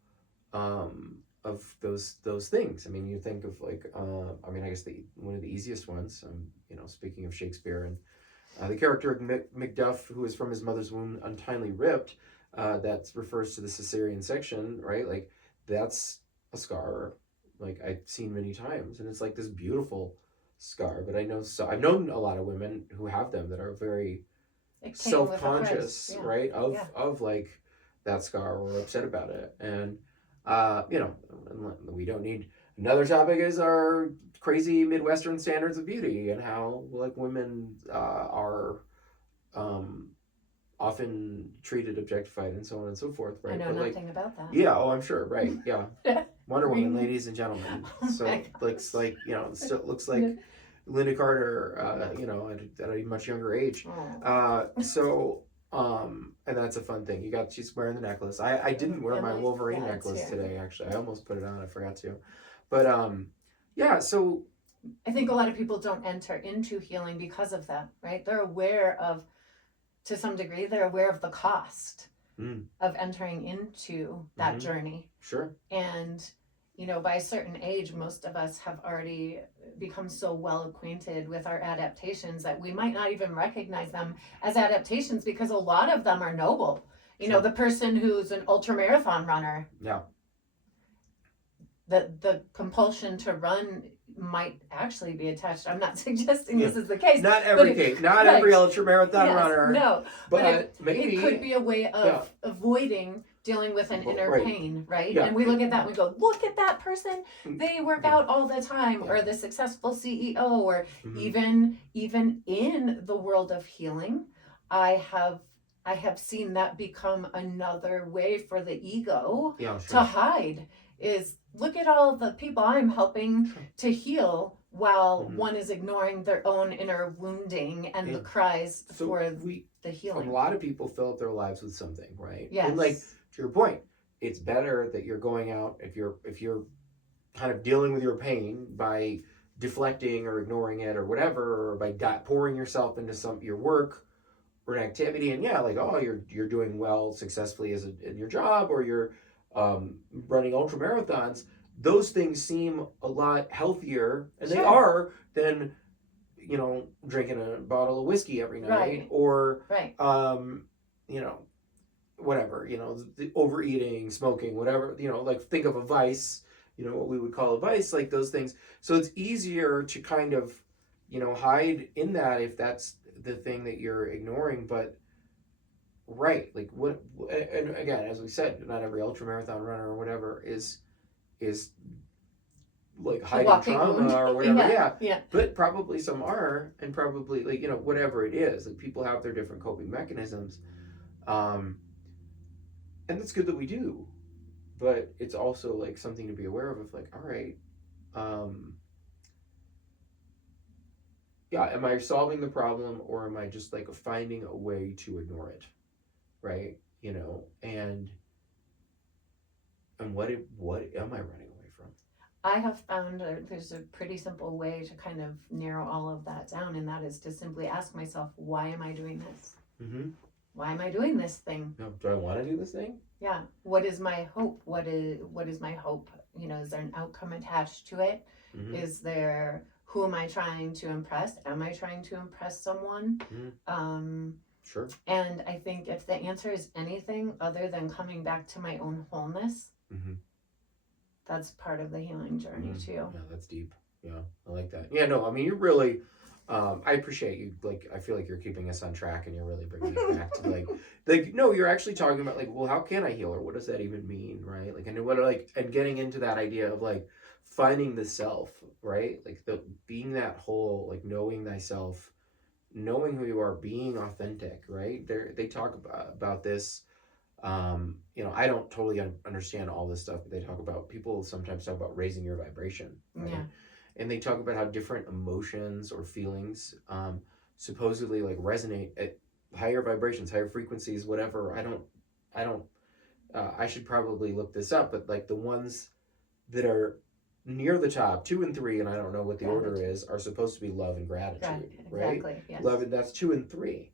those things. I mean, you think of like I guess one of the easiest ones, speaking of Shakespeare and the character of Macduff, who is from his mother's womb untimely ripped, that refers to the cesarean section, right? Like that's a scar like I've seen many times, and it's like this beautiful scar. But I've known a lot of women who have them that are very It came with a self-conscious, price. Yeah. right, Yeah. of like that scar or upset about it. And you know, we don't need another topic is our crazy Midwestern standards of beauty and how like women are um often treated, objectified, and so on and so forth, I right? know But like, nothing about that. yeah, oh, I'm sure, right? Yeah, Wonder Woman, Really? ladies and gentlemen. Oh So my looks like, you know, still looks like Linda Carter, you know, at a much younger age. Oh. And that's a fun thing. She's wearing the necklace. I didn't wear my Wolverine Yeah, it's necklace here. today, actually. I almost put it on. I forgot to. But yeah. So I think a lot of people don't enter into healing because of that, right? They're aware of, to some degree, they're aware of the cost of entering into that journey. Sure. And, you know, by a certain age, most of us have already become so well acquainted with our adaptations that we might not even recognize them as adaptations, because a lot of them are noble. You know, the person who's an ultra marathon runner. Yeah. The compulsion to run might actually be attached. I'm not suggesting this is the case. Not every case. Not Right. every ultra marathon Yes, runner. No, But maybe it could be a way of avoiding dealing with an inner pain, right? Yeah. And we look at that and we go, look at that person. They work out all the time. Yeah. Or the successful CEO, or Mhm. even in the world of healing, I have seen that become another way for the ego to hide, is look at all the people I'm helping to heal, while one is ignoring their own inner wounding and the cries for the healing. A lot of people fill up their lives with something, right? Yes. And like, to your point, it's better that you're going out, if you're kind of dealing with your pain by deflecting or ignoring it or whatever, or by pouring yourself into your work or an activity, and yeah, like, oh, you're doing well successfully in your job, or you're running ultra marathons. Those things seem a lot healthier, and they are, than, you know, drinking a bottle of whiskey every night, or you know, whatever, you know, overeating, smoking, whatever, you know, like, think of a vice, you know, what we would call a vice, like those things. So it's easier to kind of, you know, hide in that if that's the thing that you're ignoring. But right, like, what, and again, as we said, not every ultra marathon runner or whatever is like hiding trauma or whatever. Yeah. But probably some are, and probably, like, you know, whatever it is, like, people have their different coping mechanisms, and it's good that we do, but it's also like something to be aware of like, all right, yeah, am I solving the problem, or am I just like finding a way to ignore it, right? You know, and what am I running away from? I have found there's a pretty simple way to kind of narrow all of that down, and that is to simply ask myself, why am I doing this? Why am I doing this thing? No, do I want to do this thing? Yeah. What is my hope? What is my hope? You know, is there an outcome attached to it? Is there, who am I trying to impress? Am I trying to impress someone? Sure. And I think if the answer is anything other than coming back to my own wholeness, that's part of the healing journey too. Yeah, that's deep. Yeah, I like that. Yeah, no, I mean, you're really, I appreciate you. Like, I feel like you're keeping us on track, and you're really bringing it back to like, no, you're actually talking about like, well, how can I heal, or what does that even mean, right? Like, and getting into that idea of like finding the self, right? Like, being that whole, like, knowing thyself, knowing who you are, being authentic, right? They talk about this. You know, I don't totally understand all this stuff, but they talk about, people sometimes talk about raising your vibration, right? Yeah. And they talk about how different emotions or feelings supposedly like resonate at higher vibrations, higher frequencies, whatever. I should probably look this up, but like the ones that are near the top, 2 and 3, and I don't know what the order is, are supposed to be love and gratitude, right? Exactly. Yes. Love, and that's 2 and 3.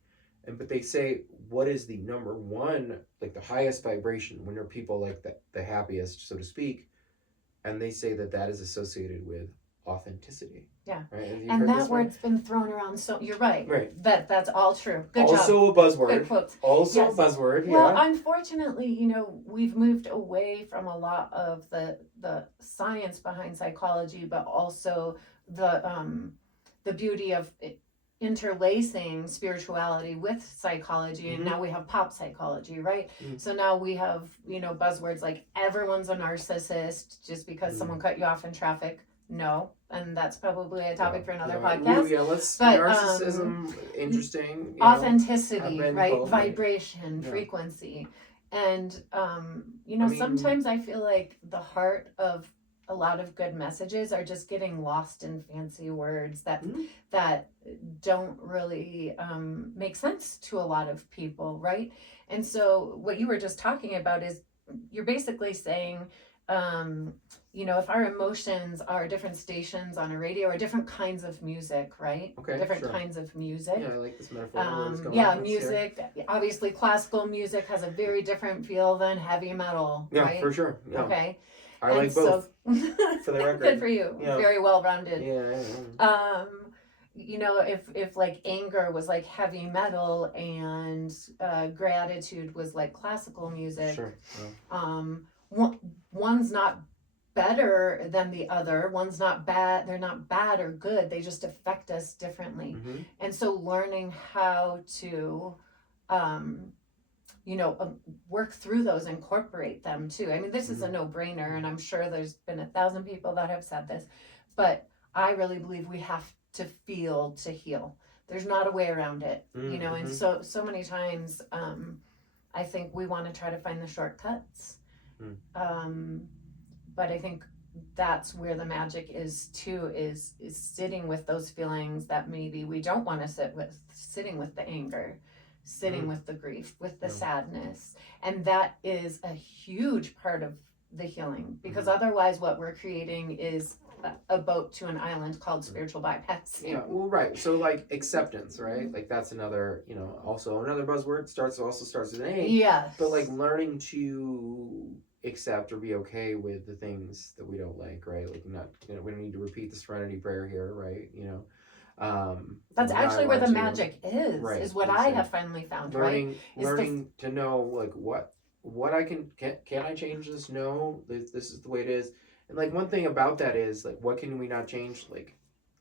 But they say, what is the number one, like the highest vibration? When are people like the happiest, so to speak? And they say that is associated with authenticity. Yeah. Right. Have you And heard that this one? word's been thrown around, so you're right. Right. That's all true. Good job. Also a buzzword. Good quotes. Also Yes. a buzzword. Well, Yeah. unfortunately, you know, we've moved away from a lot of the science behind psychology, but also the beauty of interlacing spirituality with psychology, and now we have pop psychology, right? So now we have, you know, buzzwords like everyone's a narcissist just because someone cut you off in traffic. No, and that's probably a topic for another podcast. Yeah, let's But, narcissism, interesting. You Authenticity, know, right? both, right? Vibration, Yeah. frequency. And you know, I mean- sometimes I feel like the heart of a lot of good messages are just getting lost in fancy words that that don't really make sense to a lot of people, right? And so what you were just talking about is you're basically saying you know, if our emotions are different stations on a radio or different kinds of music, right? Okay, different sure. kinds of music. Yeah, I like this metaphor. Where it's going. Yeah, Let's music. Obviously, classical music has a very different feel than heavy metal. Yeah, right? for sure. Yeah. Okay. I like both. For the record. Good for you. Yeah. Very well rounded. Yeah. You know, if like anger was like heavy metal and gratitude was like classical music, Sure. Yeah. One's not better than the other. One's not bad. They're not bad or good. They just affect us differently. And so learning how to, you know, work through those, incorporate them too. I mean, this is a no-brainer, and I'm sure there's been 1,000 people that have said this, but I really believe we have to feel to heal. There's not a way around it, you know. And so many times, I think we want to try to find the shortcuts. But I think that's where the magic is too, is sitting with those feelings that maybe we don't want to sit with, sitting with the anger, sitting with the grief, with the sadness. And that is a huge part of the healing, because otherwise what we're creating is a boat to an island called spiritual bypass. Yeah, well, right. So like acceptance, right? Like that's another, you know, also another buzzword. Also starts with an A. Yes. But like learning to accept or be okay with the things that we don't like, right? Like not, you know, we don't need to repeat the Serenity Prayer here, right? You know, that's actually where the magic is. Right, Is what I have finally found. Learning Right? to know like what I can I change this? No, this is the way it is. And like one thing about that is like what can we not change? Like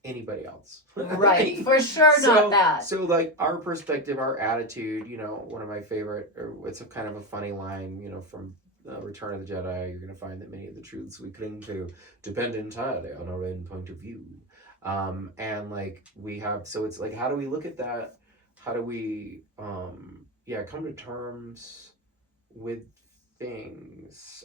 anybody else. Right. For sure, not that. So like our perspective, our attitude, you know, one of my favorite, or it's a kind of a funny line, you know, from Return of the Jedi, you're going to find that many of the truths we cling to depend entirely on our own point of view. And like we have, so it's like, how do we look at that? How do we, come to terms with things,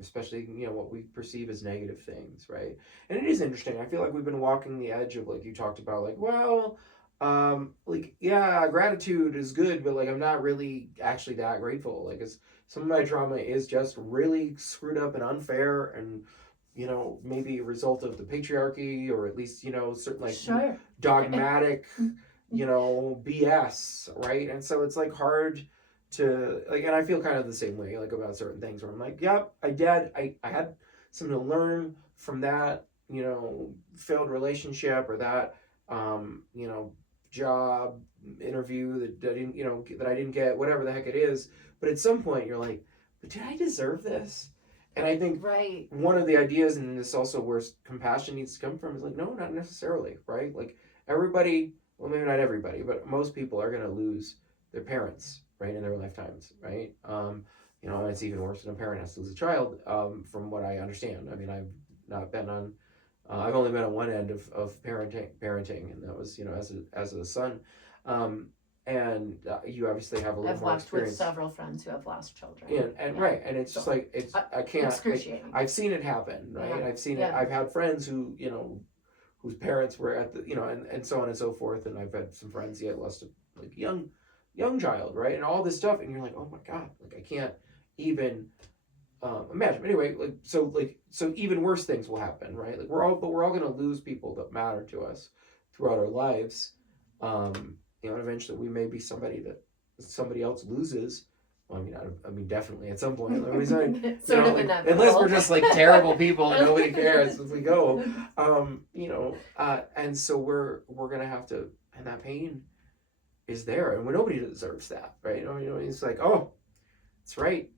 especially, you know, what we perceive as negative things, right? And it is interesting. I feel like we've been walking the edge of, like you talked about, like, well, like, yeah, gratitude is good, but like I'm not really actually that grateful. Like some of my trauma is just really screwed up and unfair, and you know, maybe a result of the patriarchy, or at least, you know, certain like dogmatic, you know, BS, right? And so it's like hard to like, and I feel kind of the same way like about certain things where I'm like, yep, I had something to learn from that, you know, failed relationship, or that you know, job interview that I didn't, you know, that I didn't get, whatever the heck it is. But at some point you're like, but did I deserve this? And I think one of the ideas, and this also where compassion needs to come from, is like, no, not necessarily, right? Like everybody, well, maybe not everybody, but most people are going to lose their parents, right, in their lifetimes, right? You know, it's even worse than a parent has to lose a child, from what I understand. I mean, I've not been on, I've only been on one end of parenting, and that was, you know, as a son. And you obviously have a little more experience. I've walked with several friends who have lost children. And right, and it's just like, it's, I can't, excruciating. I've seen it happen, right? I've seen it, I've had friends who, you know, whose parents were at the, you know, and so on and so forth, and I've had some friends, lost a like young child, right? And all this stuff, and you're like, oh my God, like I can't even imagine. Anyway, like so even worse things will happen, right? Like we're all going to lose people that matter to us throughout our lives. You know, and eventually we may be somebody that somebody else loses, Well, I mean, definitely at some point. I mean, so, It's sort of like, inevitable. unless we're just like terrible people and nobody cares as we go. And so we're gonna have to, and that pain is there, and nobody deserves that, right? It's like, oh, it's right.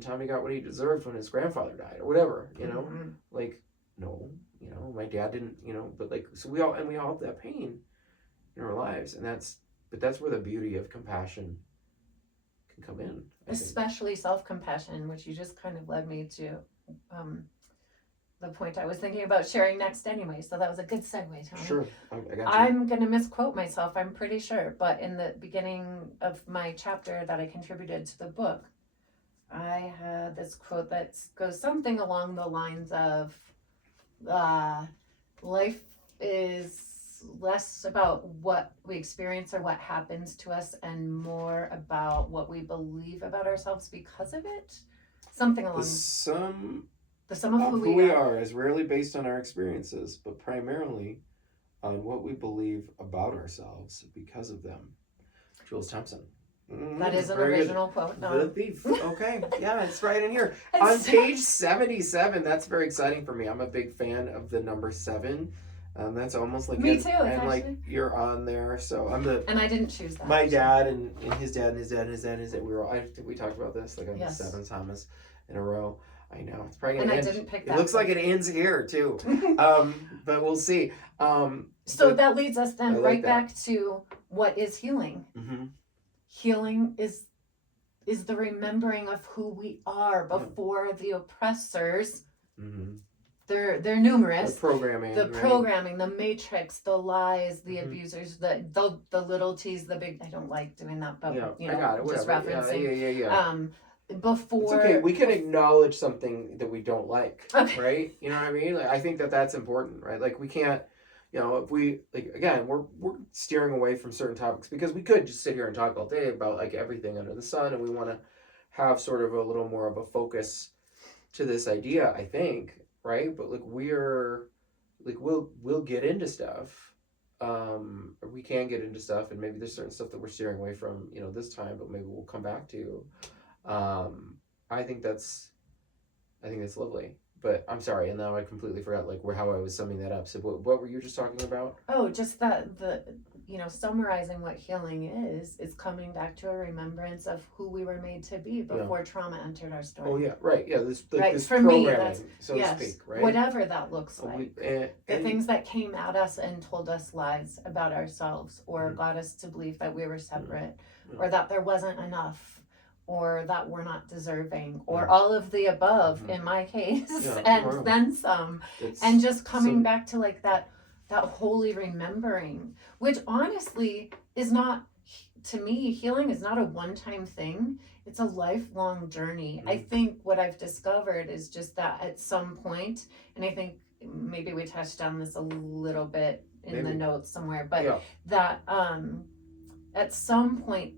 Tommy got what he deserved when his grandfather died, or whatever. Like, no, my dad didn't. But like, so we all have that pain in our lives, but that's where the beauty of compassion can come in. Especially self-compassion, which you just kind of led me to the point I was thinking about sharing next anyway. So that was a good segue, Tony. Sure, I got you. I'm going to misquote myself, I'm pretty sure. But in the beginning of my chapter that I contributed to the book, I had this quote that goes something along the lines of, life is less about what we experience or what happens to us and more about what we believe about ourselves because of it. Something along The sum of who we are is rarely based on our experiences, but primarily on what we believe about ourselves because of them. Jules Thompson. That is an Very original quote. The No. Thief. Okay, yeah, it's right in here It's on so- page 77. That's very exciting for me. I'm a big fan of the number 7. That's almost like Me too, and like actually. you're on there. So I'm the And I didn't choose that. my dad and his dad and his dad and his dad and his dad. We talked about this like on Yes. the 7 Thomas in a row. I know it's probably And gonna I end. didn't pick It that. looks like it ends here too. But we'll see. So but- that leads us I then like right that. back to what is healing. Mhm. Healing is the remembering of who we are Yeah. before the oppressors. Mhm. They're The numerous. programming. The right? programming, the matrix, the lies, the Mhm. abusers, the little t's, the big. I don't like doing that, but Yeah, you I know, got it. just Whatever. referencing. Yeah. Before. It's okay. We can acknowledge something that we don't like, Okay. right? You know what I mean? Like, I think that's important, right? Like we can't, if we like again, we're steering away from certain topics because we could just sit here and talk all day about like everything under the sun, and we want to have sort of a little more of a focus to this idea, I think, right? But like we'll get into stuff. We can get into stuff, and maybe there's certain stuff that we're steering away from, this time, but maybe we'll come back to. I think that's lovely. But I'm sorry, and now I completely forgot how I was summing that up. So what were you just talking about? Oh, just that summarizing what healing is coming back to a remembrance of who we were made to be before trauma entered our story. Oh yeah, right. Yeah, this Right, this for me, programming, that's- so yes, to speak, right? whatever that looks So like. and The things that came at us and told us lies about ourselves or Mhm. got us to believe that we were separate Mhm. or that there wasn't enough or that we're not deserving or Mhm. all of the above Mhm. in my case Yeah, and wow. then some. it's- And just coming so- back to like that holy remembering, which honestly is not, to me, healing is not a one-time thing. It's a lifelong journey. I think what I've discovered is just that at some point, and I think maybe we touched on this a little bit in the Maybe. notes somewhere, but Yeah. that at some point,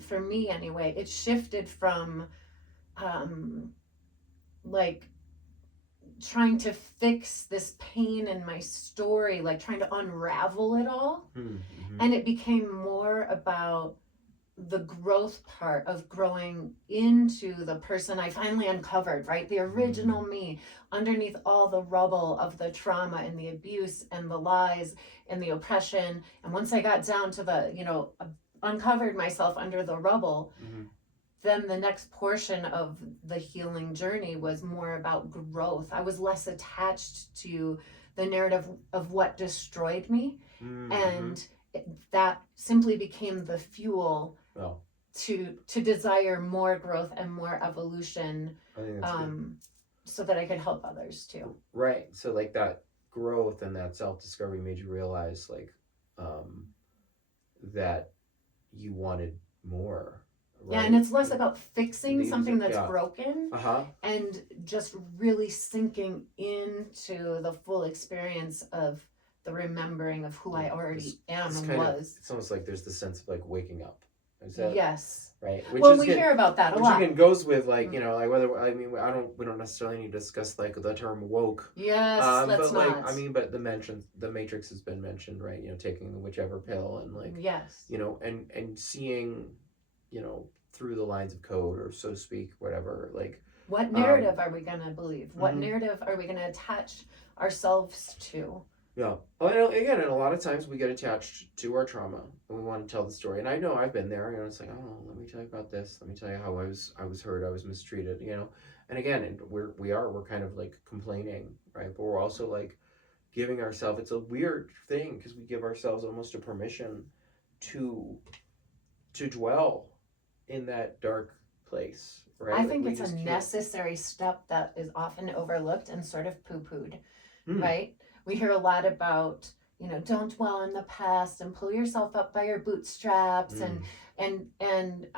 for me anyway, it shifted from like trying to fix this pain in my story, like trying to unravel it all. Mhm. And it became more about the growth part of growing into the person I finally uncovered, right? The original me underneath all the rubble of the trauma and the abuse and the lies and the oppression. And once I got down to the, uncovered myself under the rubble, Mhm. then the next portion of the healing journey was more about growth. I was less attached to the narrative of what destroyed me, Mhm. and that simply became the fuel Well, to desire more growth and more evolution, I think that's good. so that I could help others too. Right. So like that growth and that self-discovery made you realize that you wanted more. Right? Yeah, and it's less about fixing These- something that's yeah. broken Uh-huh. and just really sinking into the full experience of the remembering of who I already am It's and kind of- was. It's almost like there's the sense of like waking up. Is that Yes. right? Well, is we good. hear about that a Which lot. again goes with like like whether we don't necessarily need to discuss like the term woke. Yes, let's but like not. but the Matrix has been mentioned, right? Taking whichever pill and like Yes. and seeing through the lines of code, or so to speak, whatever. Like, What narrative are we going to believe? What Mhm. narrative are we going to attach ourselves to? yeah. Well, again, and a lot of times we get attached to our trauma, and we want to tell the story. And I know I've been there. You know, it's like, oh, let me tell you about this. Let me tell you how I was hurt. I was mistreated. You know, and again, and we're kind of like complaining, right? But we're also like giving ourselves. It's a weird thing because we give ourselves almost a permission to dwell in that dark place, right? I Like, think we it's a just can't- necessary step that is often overlooked and sort of poo-pooed, Hmm. right? We hear a lot about, don't dwell in the past and pull yourself up by your bootstraps Mm. and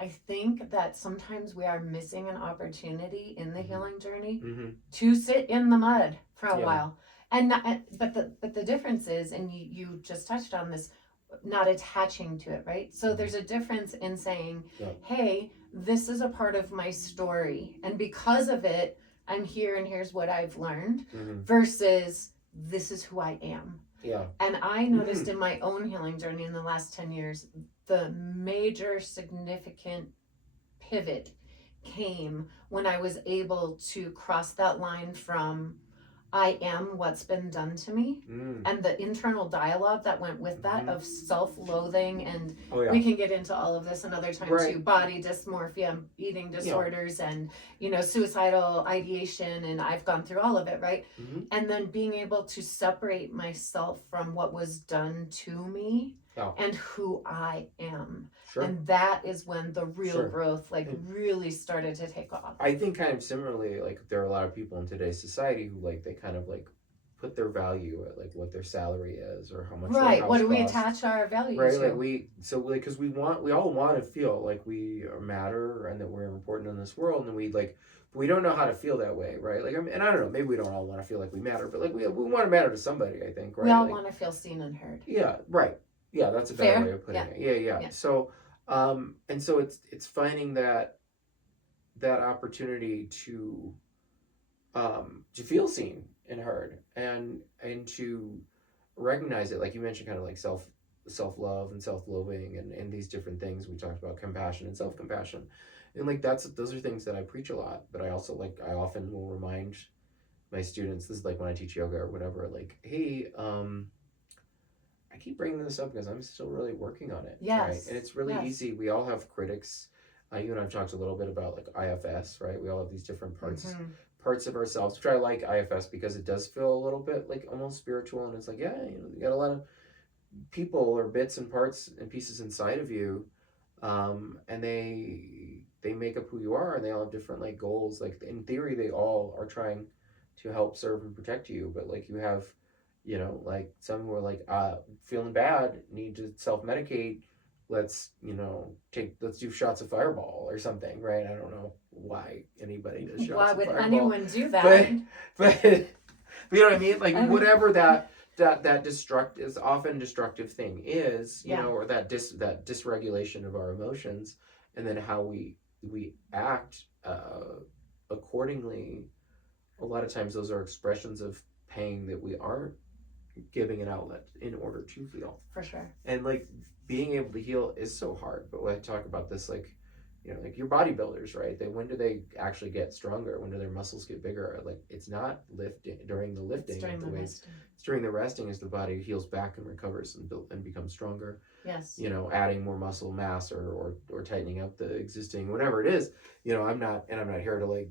I think that sometimes we are missing an opportunity in the Mhm. healing journey Mm-hmm. to sit in the mud for a Yeah. while. But the difference is, and you just touched on this, not attaching to it, right? So there's a difference in saying, Yeah. hey, this is a part of my story, and because of it, I'm here and here's what I've learned, Mm-hmm. versus this is who I am. Yeah. And I noticed in my own healing journey in the last 10 years, the major significant pivot came when I was able to cross that line from I am what's been done to me, Mm. and the internal dialogue that went with that Mhm. of self-loathing, and Oh yeah. we can get into all of this another time Right. too, body dysmorphia, eating disorders, and suicidal ideation, and I've gone through all of it, right? Mhm. And then being able to separate myself from what was done to me Yeah. and who I am. Sure. And that is when the real Sure. growth And- really started to take off. I think kind of similarly, like there are a lot of people in today's society who like they kind of like put their value at like what their salary is or how much their Right. house What do we costs. attach our value Right, to? like because we all want to feel like we matter and that we're important in this world, and we don't know how to feel that way, right? Like, I mean, and I don't know, maybe we don't all want to feel like we matter, but like we want to matter to somebody, I think, right? We all Like, want to feel seen and heard. yeah, right. Yeah, that's a better Fair? way of putting Yeah. it. Yeah. Yeah. So, and so it's finding that opportunity to feel seen and heard, and to recognize it, like you mentioned, kind of like self love and self loathing, and these different things we talked about, compassion and self compassion, and like those are things that I preach a lot, but I also I often will remind my students, this is like when I teach yoga or whatever, like, hey, I keep bringing this up because I'm still really working on it. Yes. Right? And it's really Yes. easy. We all have critics. You and I've talked a little bit about like IFS, right? We all have these different parts of ourselves, which I like IFS because it does feel a little bit like almost spiritual, and it's like, yeah, you got a lot of people or bits and parts and pieces inside of you, and they make up who you are, and they all have different like goals. Like in theory, they all are trying to help serve and protect you, but like you have, like some who are like feeling bad, need to self-medicate, let's do shots of Fireball or something, right? I don't know why anybody does shots Why of would Fireball, anyone do that? but you know what I mean, like I mean- whatever that often destructive thing is, Yeah. or that dysregulation of our emotions, and then how we act accordingly. A lot of times those are expressions of pain that we aren't giving an outlet in order to feel. For sure. And like being able to heal is so hard. But when I talk about this, like, like your bodybuilders, right? When do they actually get stronger? When do their muscles get bigger? Like it's not during the lifting. It's during the resting. It's during the resting as the body heals back and recovers and becomes stronger. Yes. Adding more muscle mass or tightening up the existing whatever it is. I'm not here to like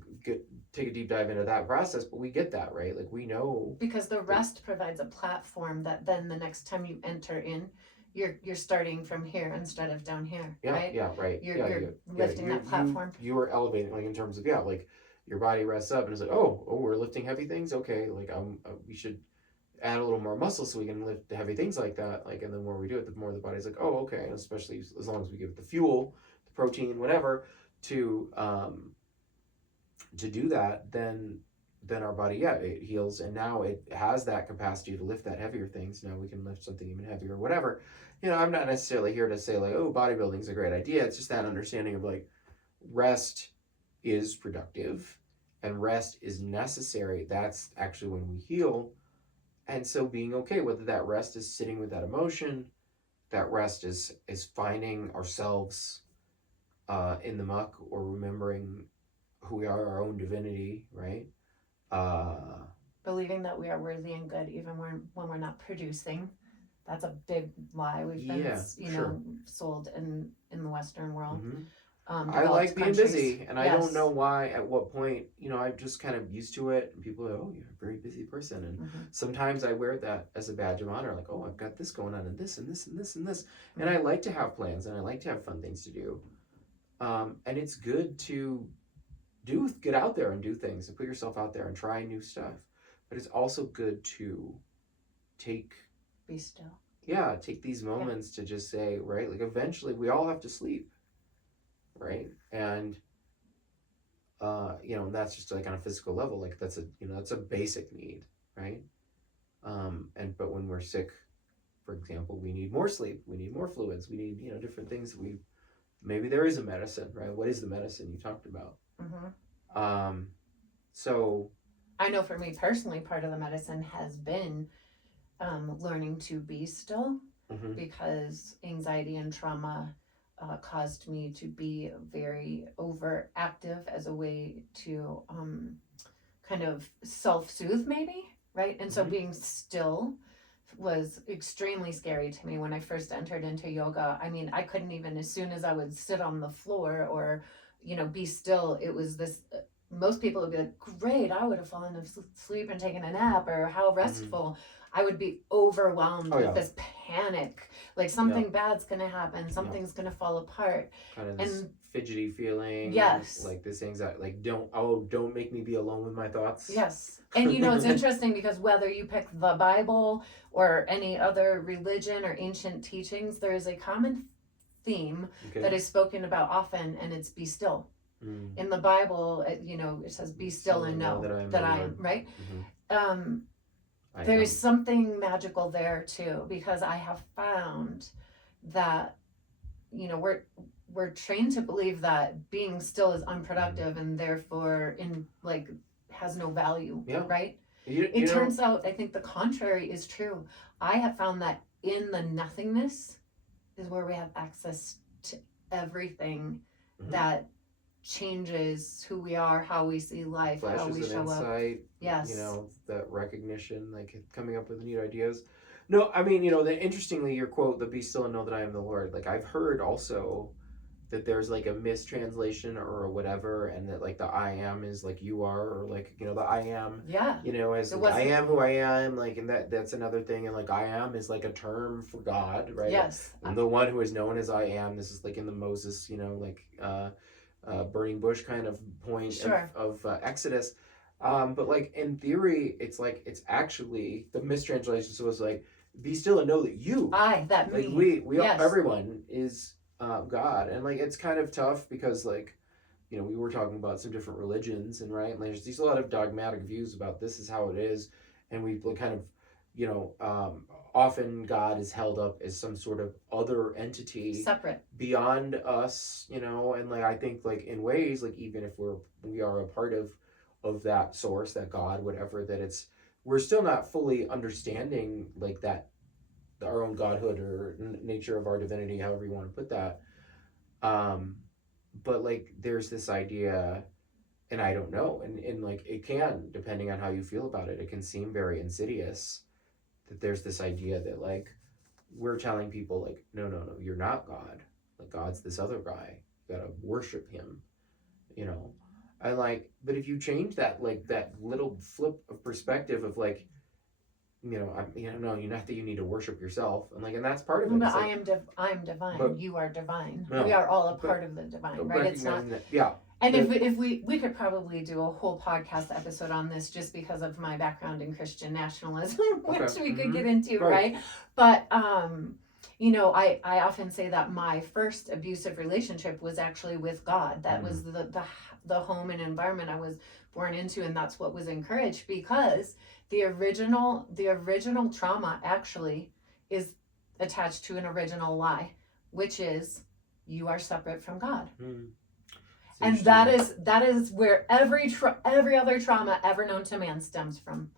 take a deep dive into that process, but we get that, right? Like we know, Because the rest provides a platform that then the next time you enter in, you're starting from here instead of down here, yeah, right? yeah, right. You're lifting that platform. You are elevating, like in terms of like your body rests up and it's like, oh, we're lifting heavy things. Okay, like we should add a little more muscle so we can lift the heavy things like that. Like, and the more we do it, the more the body's like, oh, okay. And especially as long as we give it the fuel, the protein, whatever, to do that, then our body, it heals, and now it has that capacity to lift that heavier things. Now we can lift something even heavier, whatever. I'm not necessarily here to say like, oh, bodybuilding's a great idea. It's just that understanding of like rest is productive and rest is necessary. That's actually when we heal. And so being okay, whether that rest is sitting with that emotion, that rest is finding ourselves in the muck, or remembering who we are, our own divinity, right? Believing that we are worthy and good even when we're not producing. That's a big lie we've been, Yeah, sure. sold in the Western world. Mhm. I Developed like being countries. busy, and I Yes. don't know why, at what point, I'm just kind of used to it, and people are, oh, you're a very busy person, and Mhm. sometimes I wear that as a badge of honor, like, oh, I've got this going on, and this, and this, and this, and this, and I like to have plans, and I like to have fun things to do, and it's good to get out there and do things, and put yourself out there and try new stuff, but it's also good to take Be still. take these moments to just say, right, like, eventually we all have to sleep, right? And that's just like on a physical level, like that's a basic need, right? But when we're sick, for example, we need more sleep, we need more fluids, we need different things. Maybe there is a medicine, right? What is the medicine you talked about? So I know for me personally, part of the medicine has been learning to be still, because anxiety and trauma caused me to be very overactive as a way to kind of self-soothe, maybe, right? And so being still was extremely scary to me when I first entered into yoga. I mean, I couldn't even, as soon as I would sit on the floor or be still, it was this, most people would be like, great, I would have fallen asleep and taken a nap, or how restful. I would be overwhelmed with this panic, like something bad's gonna happen, something's gonna fall apart, kind of this fidgety feeling, yes, like this anxiety, like don't make me be alone with my thoughts. Yes. And it's interesting because whether you pick the Bible or any other religion or ancient teachings, there is a common theme that is spoken about often, and it's be still. In the Bible, it says be still and know that I am, right? There is something magical there too, because I have found that we're trained to believe that being still is unproductive and therefore has no value, right? It turns out, I think the contrary is true. I have found that in the nothingness is where we have access to everything that changes who we are, how we see life, flashes how we of show insight, up. Yes. That recognition, like coming up with neat ideas. No, I mean, interestingly, your quote, the be still and know that I am the Lord. Like, I've heard also that there's like a mistranslation or whatever, and that like the I am is like you are, or like, the I am, as like, I am who I am, like, and that's another thing. And like, I am is like a term for God, right? Yes. And the one who is known as I am, this is like in the Moses, burning bush kind of point of Exodus. But like in theory, it's actually the mistranslation. So it's like, be still and know that you, we all, everyone is God. And like, it's kind of tough because like, we were talking about some different religions, and right, and there's a lot of dogmatic views about this is how it is, and we kind of often God is held up as some sort of other entity, separate, beyond us, and like, I think like in ways, like even if we are a part of that source, that God, whatever, that we're still not fully understanding like that, our own godhood or nature of our divinity, however you want to put that. But like, there's this idea, and I don't know, and like, it can, depending on how you feel about it, it can seem very insidious, that there's this idea that like, we're telling people like, no, you're not God. Like, God's this other guy. You gotta worship him, And like, but if you change that, like that little flip of perspective of like, no, not that you need to worship yourself, and that's part of it. But like, I am divine. But, you are divine. No, we are all a part of the divine, right? It's not. And if we could probably do a whole podcast episode on this, just because of my background in Christian nationalism, which we could get into, right? But I often say that my first abusive relationship was actually with God. That was the home and environment I was born into, and that's what was encouraged, because the original trauma actually is attached to an original lie, which is you are separate from God. And that is where every other trauma ever known to man stems from.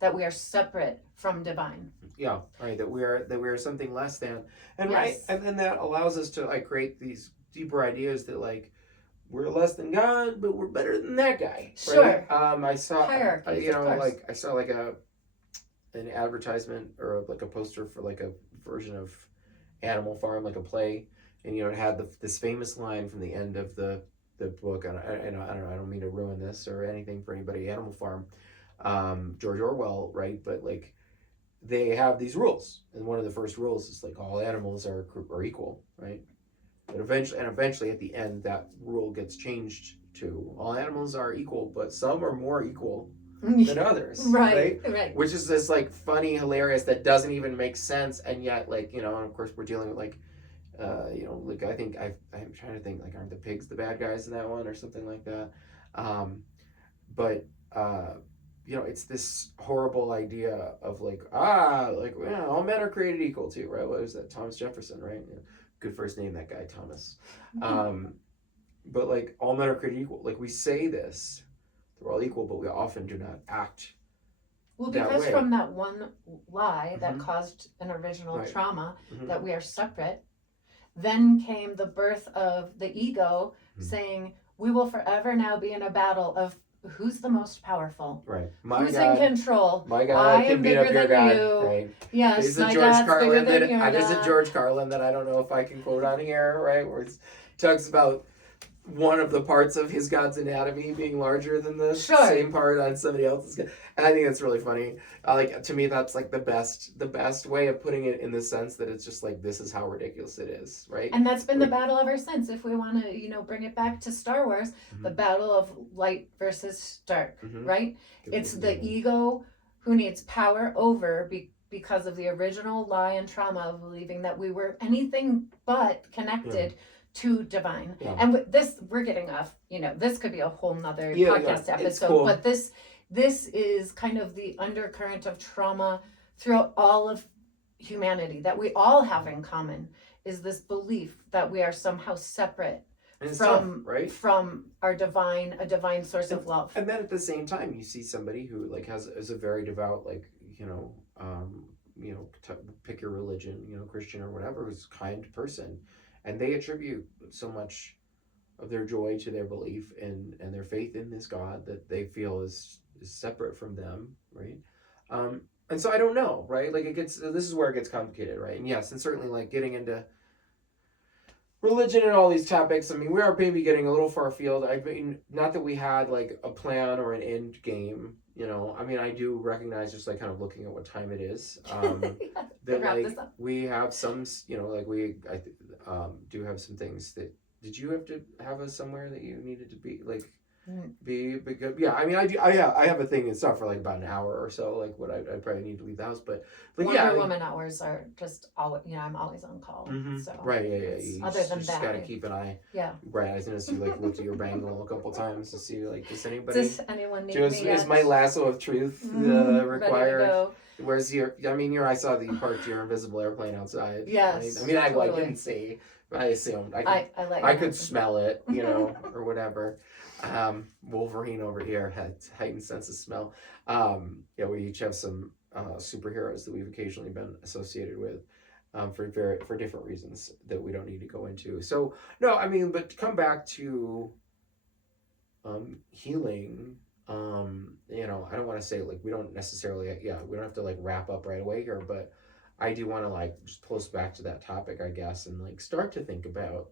That we are separate from divine. Yeah, right. That we are something less than, and right, and then that allows us to like create these deeper ideas that like we're less than God, but we're better than that guy. Sure. Right? I saw Hierarchies, you know, of course. like I saw like an advertisement or like a poster for like a version of Animal Farm, like a play, and you know it had this famous line from the end of the book. And I don't know, I don't mean to ruin this or anything for anybody. Animal Farm, George Orwell, right? But like they have these rules, and one of the first rules is like all animals are equal, right? But eventually at the end that rule gets changed to all animals are equal, but some are more equal than others, right? Which is this like funny, hilarious that doesn't even make sense, and yet like you know, and of course we're dealing with like you know, like I think I'm trying to think like aren't the pigs the bad guys in that one or something like that, but you know, it's this horrible idea of like all men are created equal too, right? What was that, Thomas Jefferson, right? Yeah. Good first name, that guy, Thomas. But like all men are created equal. Like we say this, they're all equal, but we often do not act. Well, because from that one lie that caused an original trauma, that we are separate, then came the birth of the ego saying, we will forever now be in a battle of who's the most powerful. Right. Who's in control. My God I can am beat up bigger your than God. you. Right. Yes, There's my God's bigger than your God. There's a George Carlin that I don't know if I can quote on here, right? Where it talks about one of the parts of his God's anatomy being larger than the same part on somebody else's. And I think that's really funny. Like to me, that's like the best way of putting it, in the sense that it's just like this is how ridiculous it is, right? And that's been the battle ever since. If we want to, you know, bring it back to Star Wars, the battle of light versus dark, right? It's the ego who needs power over because of the original lie and trauma of believing that we were anything but connected to divine. And with this, we're getting off, you know, this could be a whole nother podcast episode, cool. But this is kind of the undercurrent of trauma throughout all of humanity that we all have in common, is this belief that we are somehow separate from our a divine source of love. And then at the same time, you see somebody who like is a very devout, like, you know, pick your religion, you know, Christian or whatever, who's a kind person. And they attribute so much of their joy to their belief and their faith in this God that they feel is separate from them, right? And so I don't know, right? Like this is where it gets complicated, right? And yes, and certainly like getting into religion and all these topics, I mean, we are maybe getting a little far afield. I mean, not that we had like a plan or an end game, you know. I mean, I do recognize, just like kind of looking at what time it is, that like we have some, you know, like I do have some things that, did you have to have us somewhere that you needed to be like be good? Yeah, I mean, I have a thing and stuff for like about an hour or so, like what I probably need to leave the house, but Wonder Woman hours are just always, you know, I'm always on call, so right, yeah. Other than just that, gotta keep an eye. Yeah, right. I noticed you like looked at your bangle a couple times to see like does anyone need me yet? Is my lasso of truth required? Where's your? I mean, I saw that you parked your invisible airplane outside. Yes. Right? I mean, I didn't see, but I assumed I could smell it, you know, or whatever. Wolverine over here had heightened sense of smell. Yeah, we each have some superheroes that we've occasionally been associated with, for different reasons that we don't need to go into. So no, I mean, but to come back to healing. You know, I don't want to say like we don't necessarily, we don't have to like wrap up right away here, but I do want to like just pull us back to that topic, I guess, and like start to think about,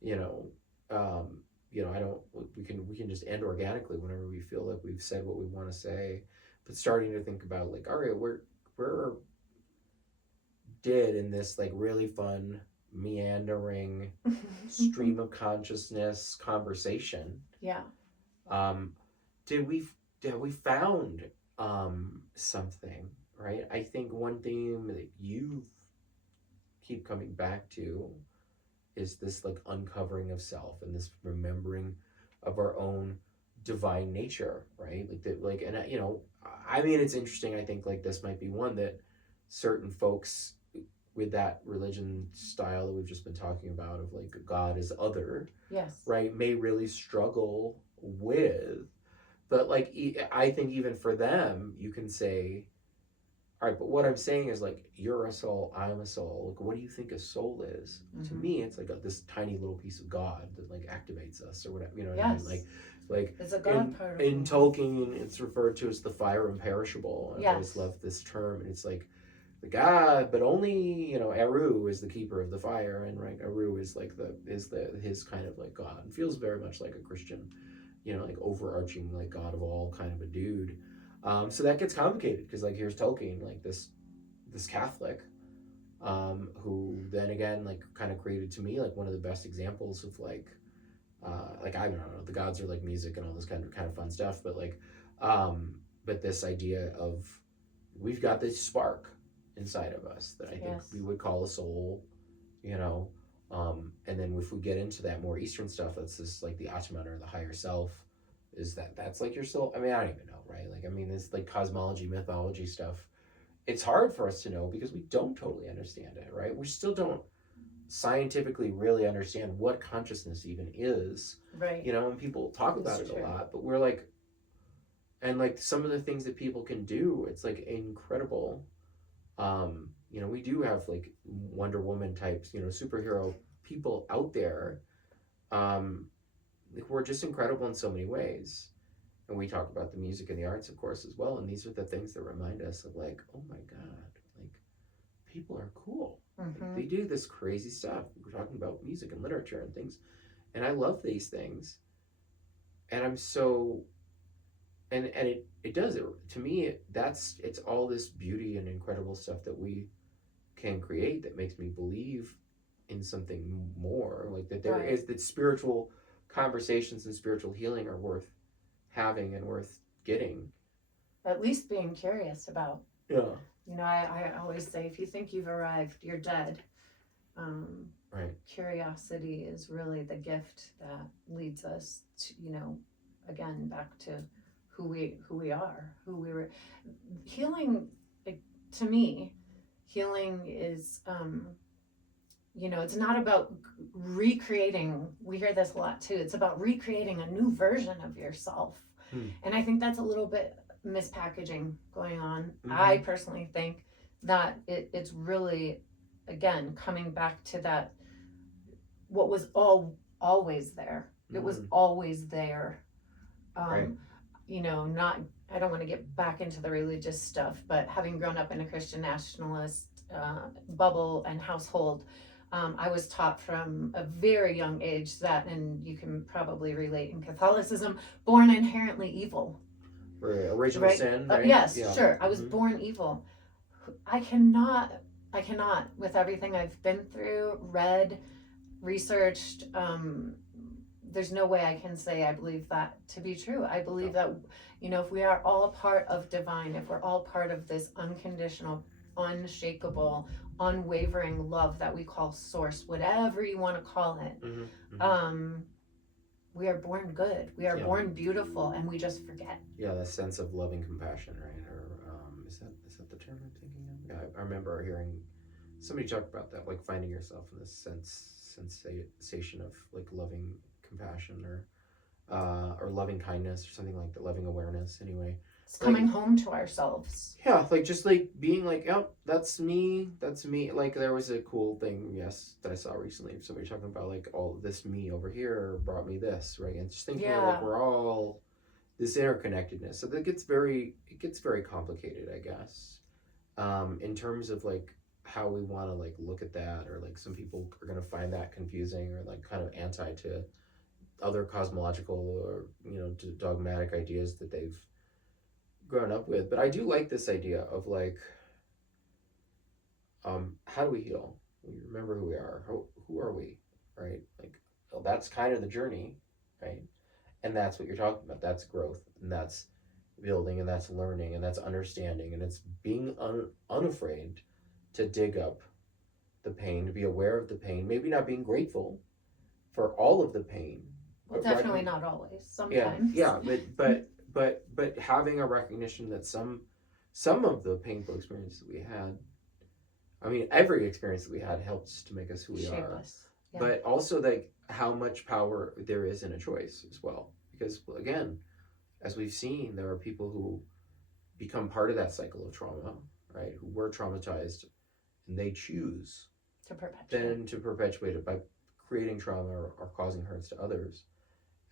you know, we can just end organically whenever we feel like we've said what we want to say, but starting to think about like, all right, we're in this like really fun meandering stream of consciousness conversation. Yeah. Did we found something, right? I think one theme that you keep coming back to is this like uncovering of self and this remembering of our own divine nature, right? Like that, like, and you know, I mean, it's interesting. I think like this might be one that certain folks with that religion style that we've just been talking about of like God is other, yes, right, may really struggle with. But like, I think even for them, you can say, All right, but what I'm saying is like you're a soul, I'm a soul. Like, what do you think a soul is? To me, it's like this tiny little piece of God that like activates us or whatever. You know what I mean? Like it's a God part of in Tolkien, it's referred to as the fire imperishable. I've always Yes. loved this term, and it's like the God, but only Eru is the keeper of the fire, and right, Eru is like his kind of like God, and feels very much like a Christian, like overarching like God of all kind of a dude. So that gets complicated because like here's Tolkien, like this Catholic, who then again like kind of created to me like one of the best examples of like I don't know, the gods are like music and all this kind of fun stuff, but like but this idea of we've got this spark inside of us that I think we would call a soul, and then if we get into that more Eastern stuff, that's just like the Atman or the higher self. Is that's like your soul? I mean, I don't even know, right? Like, I mean, this like cosmology, mythology stuff. It's hard for us to know because we don't totally understand it, right? We still don't scientifically really understand what consciousness even is. Right. And people talk about it a lot, but we're like, and like some of the things that people can do, it's like incredible. We do have like Wonder Woman types, superhero people out there. Like we're just incredible in so many ways. And we talk about the music and the arts, of course, as well. And these are the things that remind us of like, oh my God, like people are cool. Like, they do this crazy stuff. We're talking about music and literature and things. And I love these things. And I'm so, and it does it to me. It's all this beauty and incredible stuff that we can create that makes me believe in something more, like that there is that spiritual conversations and spiritual healing are worth having and worth getting. At least being curious about. Yeah. I always say, if you think you've arrived, you're dead. Right. Curiosity is really the gift that leads us to, again, back to who we are, who we were. Healing, to me, healing is, it's not about recreating. We hear this a lot too. It's about recreating a new version of yourself. And I think that's a little bit mispackaging going on. I personally think that it's really, again, coming back to that, what was always there. It was always there. Right. I don't want to get back into the religious stuff, but having grown up in a Christian nationalist bubble and household, I was taught from a very young age that, and you can probably relate in Catholicism, born inherently evil. Right. Original sin, right? Yes, yeah. Sure. I was born evil. I cannot, with everything I've been through, read, researched, there's no way I can say I believe that to be true. I believe that, if we are all part of divine, if we're all part of this unconditional, unshakable, unwavering love that we call source, whatever you want to call it, we are born good. We are born beautiful, and we just forget. Yeah, that sense of loving compassion, right? Or is that the term I'm thinking of? Yeah, I remember hearing somebody talk about that, like finding yourself in this sensation of like loving compassion or loving kindness or something like that, loving awareness. Anyway, it's coming home to ourselves. Yeah, like just like being like, yep, that's me. Like there was a cool thing, that I saw recently of somebody talking about like all this me over here brought me this, right? And just thinking like we're all this interconnectedness. So that gets very complicated, I guess. In terms of like how we want to like look at that, or like some people are gonna find that confusing or like kind of anti to other cosmological or dogmatic ideas that they've grown up with. But I do like this idea of like how do we heal? We remember who we are. Who are we, right? Like, well, that's kind of the journey, right? And that's what you're talking about. That's growth, and that's building, and that's learning, and that's understanding, and it's being unafraid to dig up the pain, to be aware of the pain, maybe not being grateful for all of the pain. Well, definitely not always. Sometimes. Yeah, but having a recognition that some of the painful experiences that we had, I mean, every experience that we had helps to make us who we are. Us. Yeah. But also like how much power there is in a choice as well. Because again, as we've seen, there are people who become part of that cycle of trauma, right, who were traumatized, and they choose to perpetuate. then to perpetuate it by creating trauma or causing hurts to others.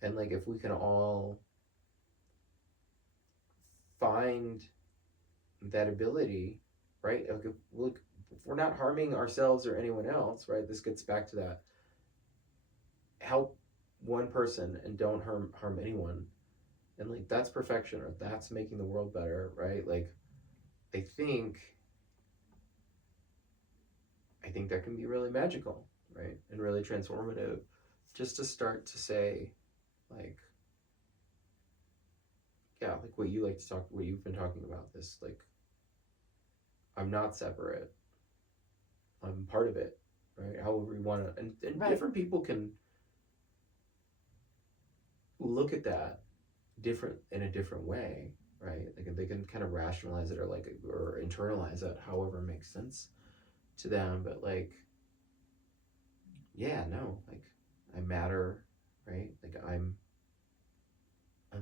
And like if we can all find that ability, right? Like if we're not harming ourselves or anyone else, right? This gets back to that. Help one person and don't harm anyone. And like that's perfection, or that's making the world better, right? Like I think that can be really magical, right? And really transformative, just to start to say, like, yeah, like what you like to talk, what you've been talking about, this, like, I'm not separate, I'm part of it, right? However you want to, and Right. different people can look at that different in a different way, right? Like they can kind of rationalize it or internalize it, however it makes sense to them. But like, yeah, no, like I matter, right? Like I'm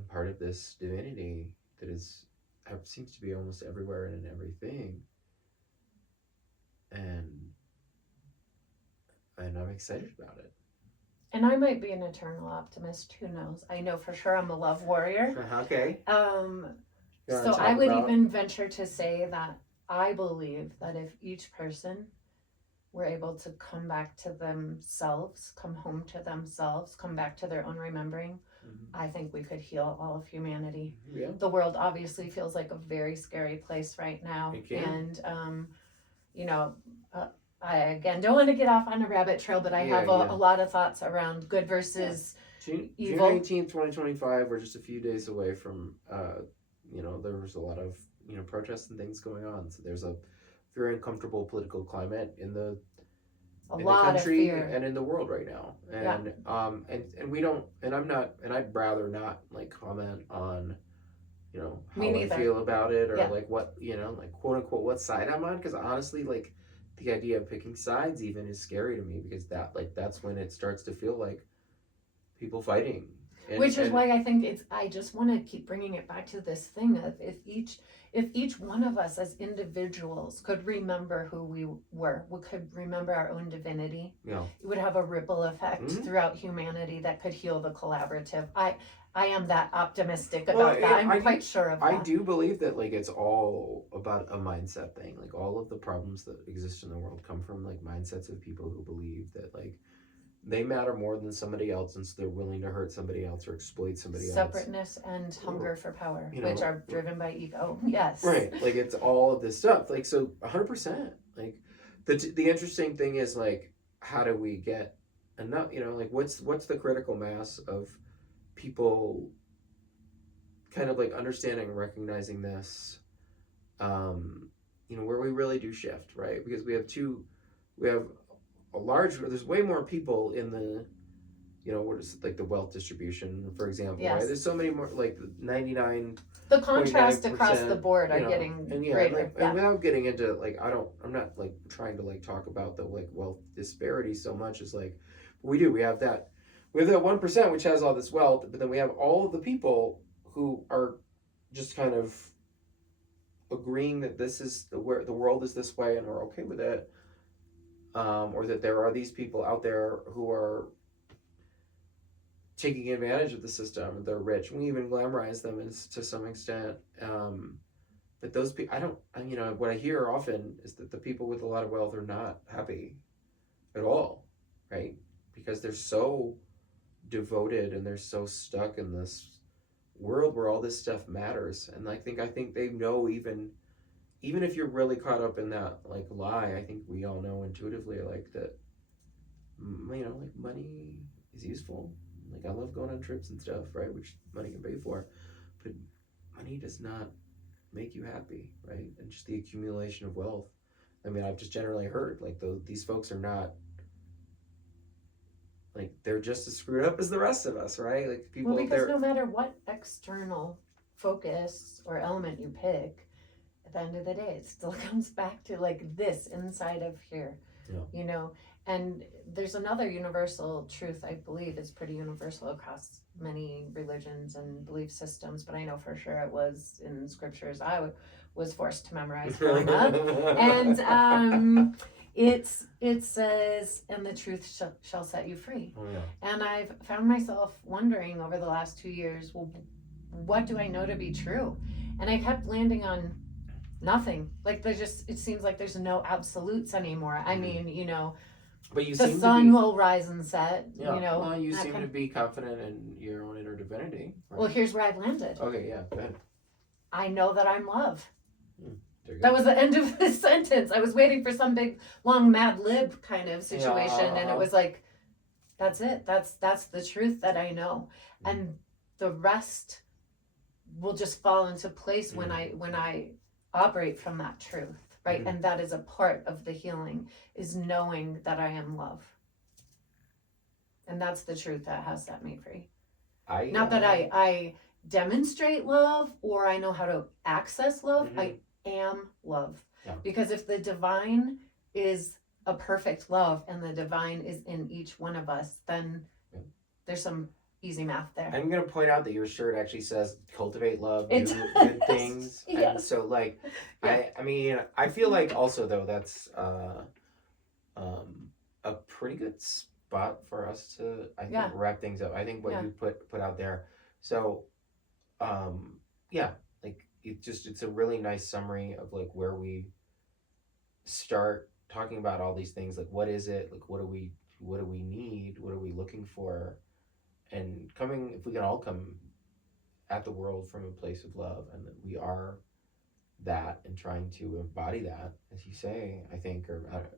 part of this divinity that seems to be almost everywhere and in everything, and I'm excited about it. And I might be an eternal optimist. Who knows? I know for sure I'm a love warrior. Okay. So I would even venture to say that I believe that if each person were able to come back to themselves, come home to themselves, come back to their own remembering, I think we could heal all of humanity. Yeah. The world obviously feels like a very scary place right now. It can. And, you know, I, again, don't want to get off on a rabbit trail, but I have a lot of thoughts around good versus evil. June 18th, 2025, we're just a few days away from, there was a lot of, protests and things going on. So there's a very uncomfortable political climate in the country and in the world right now. And, and we don't, and I'm not, and I'd rather not like comment on, how I feel about it or like what, like quote unquote, what side I'm on. Cause honestly, like, the idea of picking sides even is scary to me, because that's when it starts to feel like people fighting. Which is why I think I just want to keep bringing it back to this thing of if each one of us as individuals could remember who we were, we could remember our own divinity, it would have a ripple effect throughout humanity that could heal the collaborative. I am that optimistic about that. I'm quite sure of that. I do believe that like it's all about a mindset thing. Like all of the problems that exist in the world come from like mindsets of people who believe that like they matter more than somebody else, and so they're willing to hurt somebody else or exploit somebody else. Separateness and hunger for power, which are driven by ego. Yes. Right. Like it's all of this stuff. Like so 100%. Like the interesting thing is like how do we get enough, like what's the critical mass of people kind of like understanding and recognizing this, where we really do shift, right? Because there's way more people in the, what is it, like the wealth distribution, for example, right? There's so many more, like 99. The contrast across the board are getting greater. And without getting into like, I'm not like trying to like talk about the like wealth disparity so much as like, we have that 1%, which has all this wealth, but then we have all of the people who are just kind of agreeing that this is the world is this way and we're okay with it, or that there are these people out there who are taking advantage of the system and they're rich. We even glamorize them to some extent, but those people, what I hear often is that the people with a lot of wealth are not happy at all, right? Because they're so devoted and they're so stuck in this world where all this stuff matters. And I think they know, even if you're really caught up in that like lie, I think we all know intuitively like that, like money is useful. Like I love going on trips and stuff, right? Which money can pay for, but money does not make you happy, right? And just the accumulation of wealth. I mean, I've just generally heard like these folks are not, like they're just as screwed up as the rest of us, right? Like people. Well, because no matter what external focus or element you pick, at the end of the day, it still comes back to like this inside of here, And there's another universal truth, I believe it's pretty universal across many religions and belief systems, but I know for sure it was in scriptures I was forced to memorize growing up. And it says, and the truth shall set you free. Oh, yeah. And I've found myself wondering over the last 2 years, well, what do I know to be true? And I kept landing on nothing. Like it seems like there's no absolutes anymore. I mean, you know, but you the seem sun to be, will rise and set, yeah, you know. well, you that seem kind to be confident in your own inner divinity. Right? Well, here's where I've landed. Okay, yeah, go ahead. I know that I'm love. There you That go. was the end of the sentence. I was waiting for some big, long Mad Lib kind of situation, and it was like, that's it. That's the truth that I know, and the rest will just fall into place when I operate from that truth, right? And that is a part of the healing, is knowing that I am love, and that's the truth that has set me free. Not that I demonstrate love or I know how to access love. I am love. Yeah. Because if the divine is a perfect love and the divine is in each one of us, then there's some easy math there. I'm going to point out that your shirt actually says cultivate love, It do does. good things. Yes. And so like, Yeah. I mean, I feel like also though, that's a pretty good spot for us to, I think, wrap things up. I think what you put out there. So, yeah, like it's a really nice summary of like where we start talking about all these things. Like, what is it? Like, what do we need? What are we looking for? And if we can all come at the world from a place of love, and that we are that, and trying to embody that, as you say, I think, or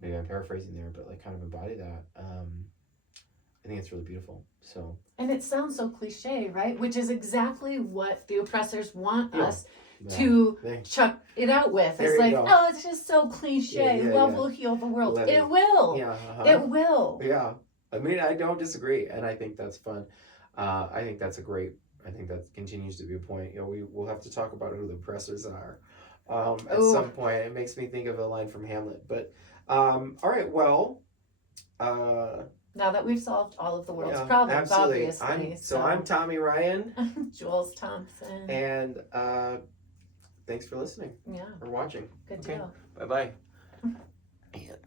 maybe I'm paraphrasing there, but like kind of embody that. I think it's really beautiful. So. And it sounds so cliche, right? Which is exactly what the oppressors want us Yeah. to chuck it out with. There It's like, you go. oh, it's just so cliche. Love will heal the world. It will. Yeah. It will. Yeah. I mean, I don't disagree, and I think that's fun. I think that's I think that continues to be a point. You know, we'll have to talk about who the oppressors are at some point. It makes me think of a line from Hamlet. But all right, well. Now that we've solved all of the world's Yeah, problems, absolutely. obviously. I'm Tommy Ryan. I'm Jules Thompson. And thanks for listening Yeah. or watching. Good Okay. deal. Bye-bye. And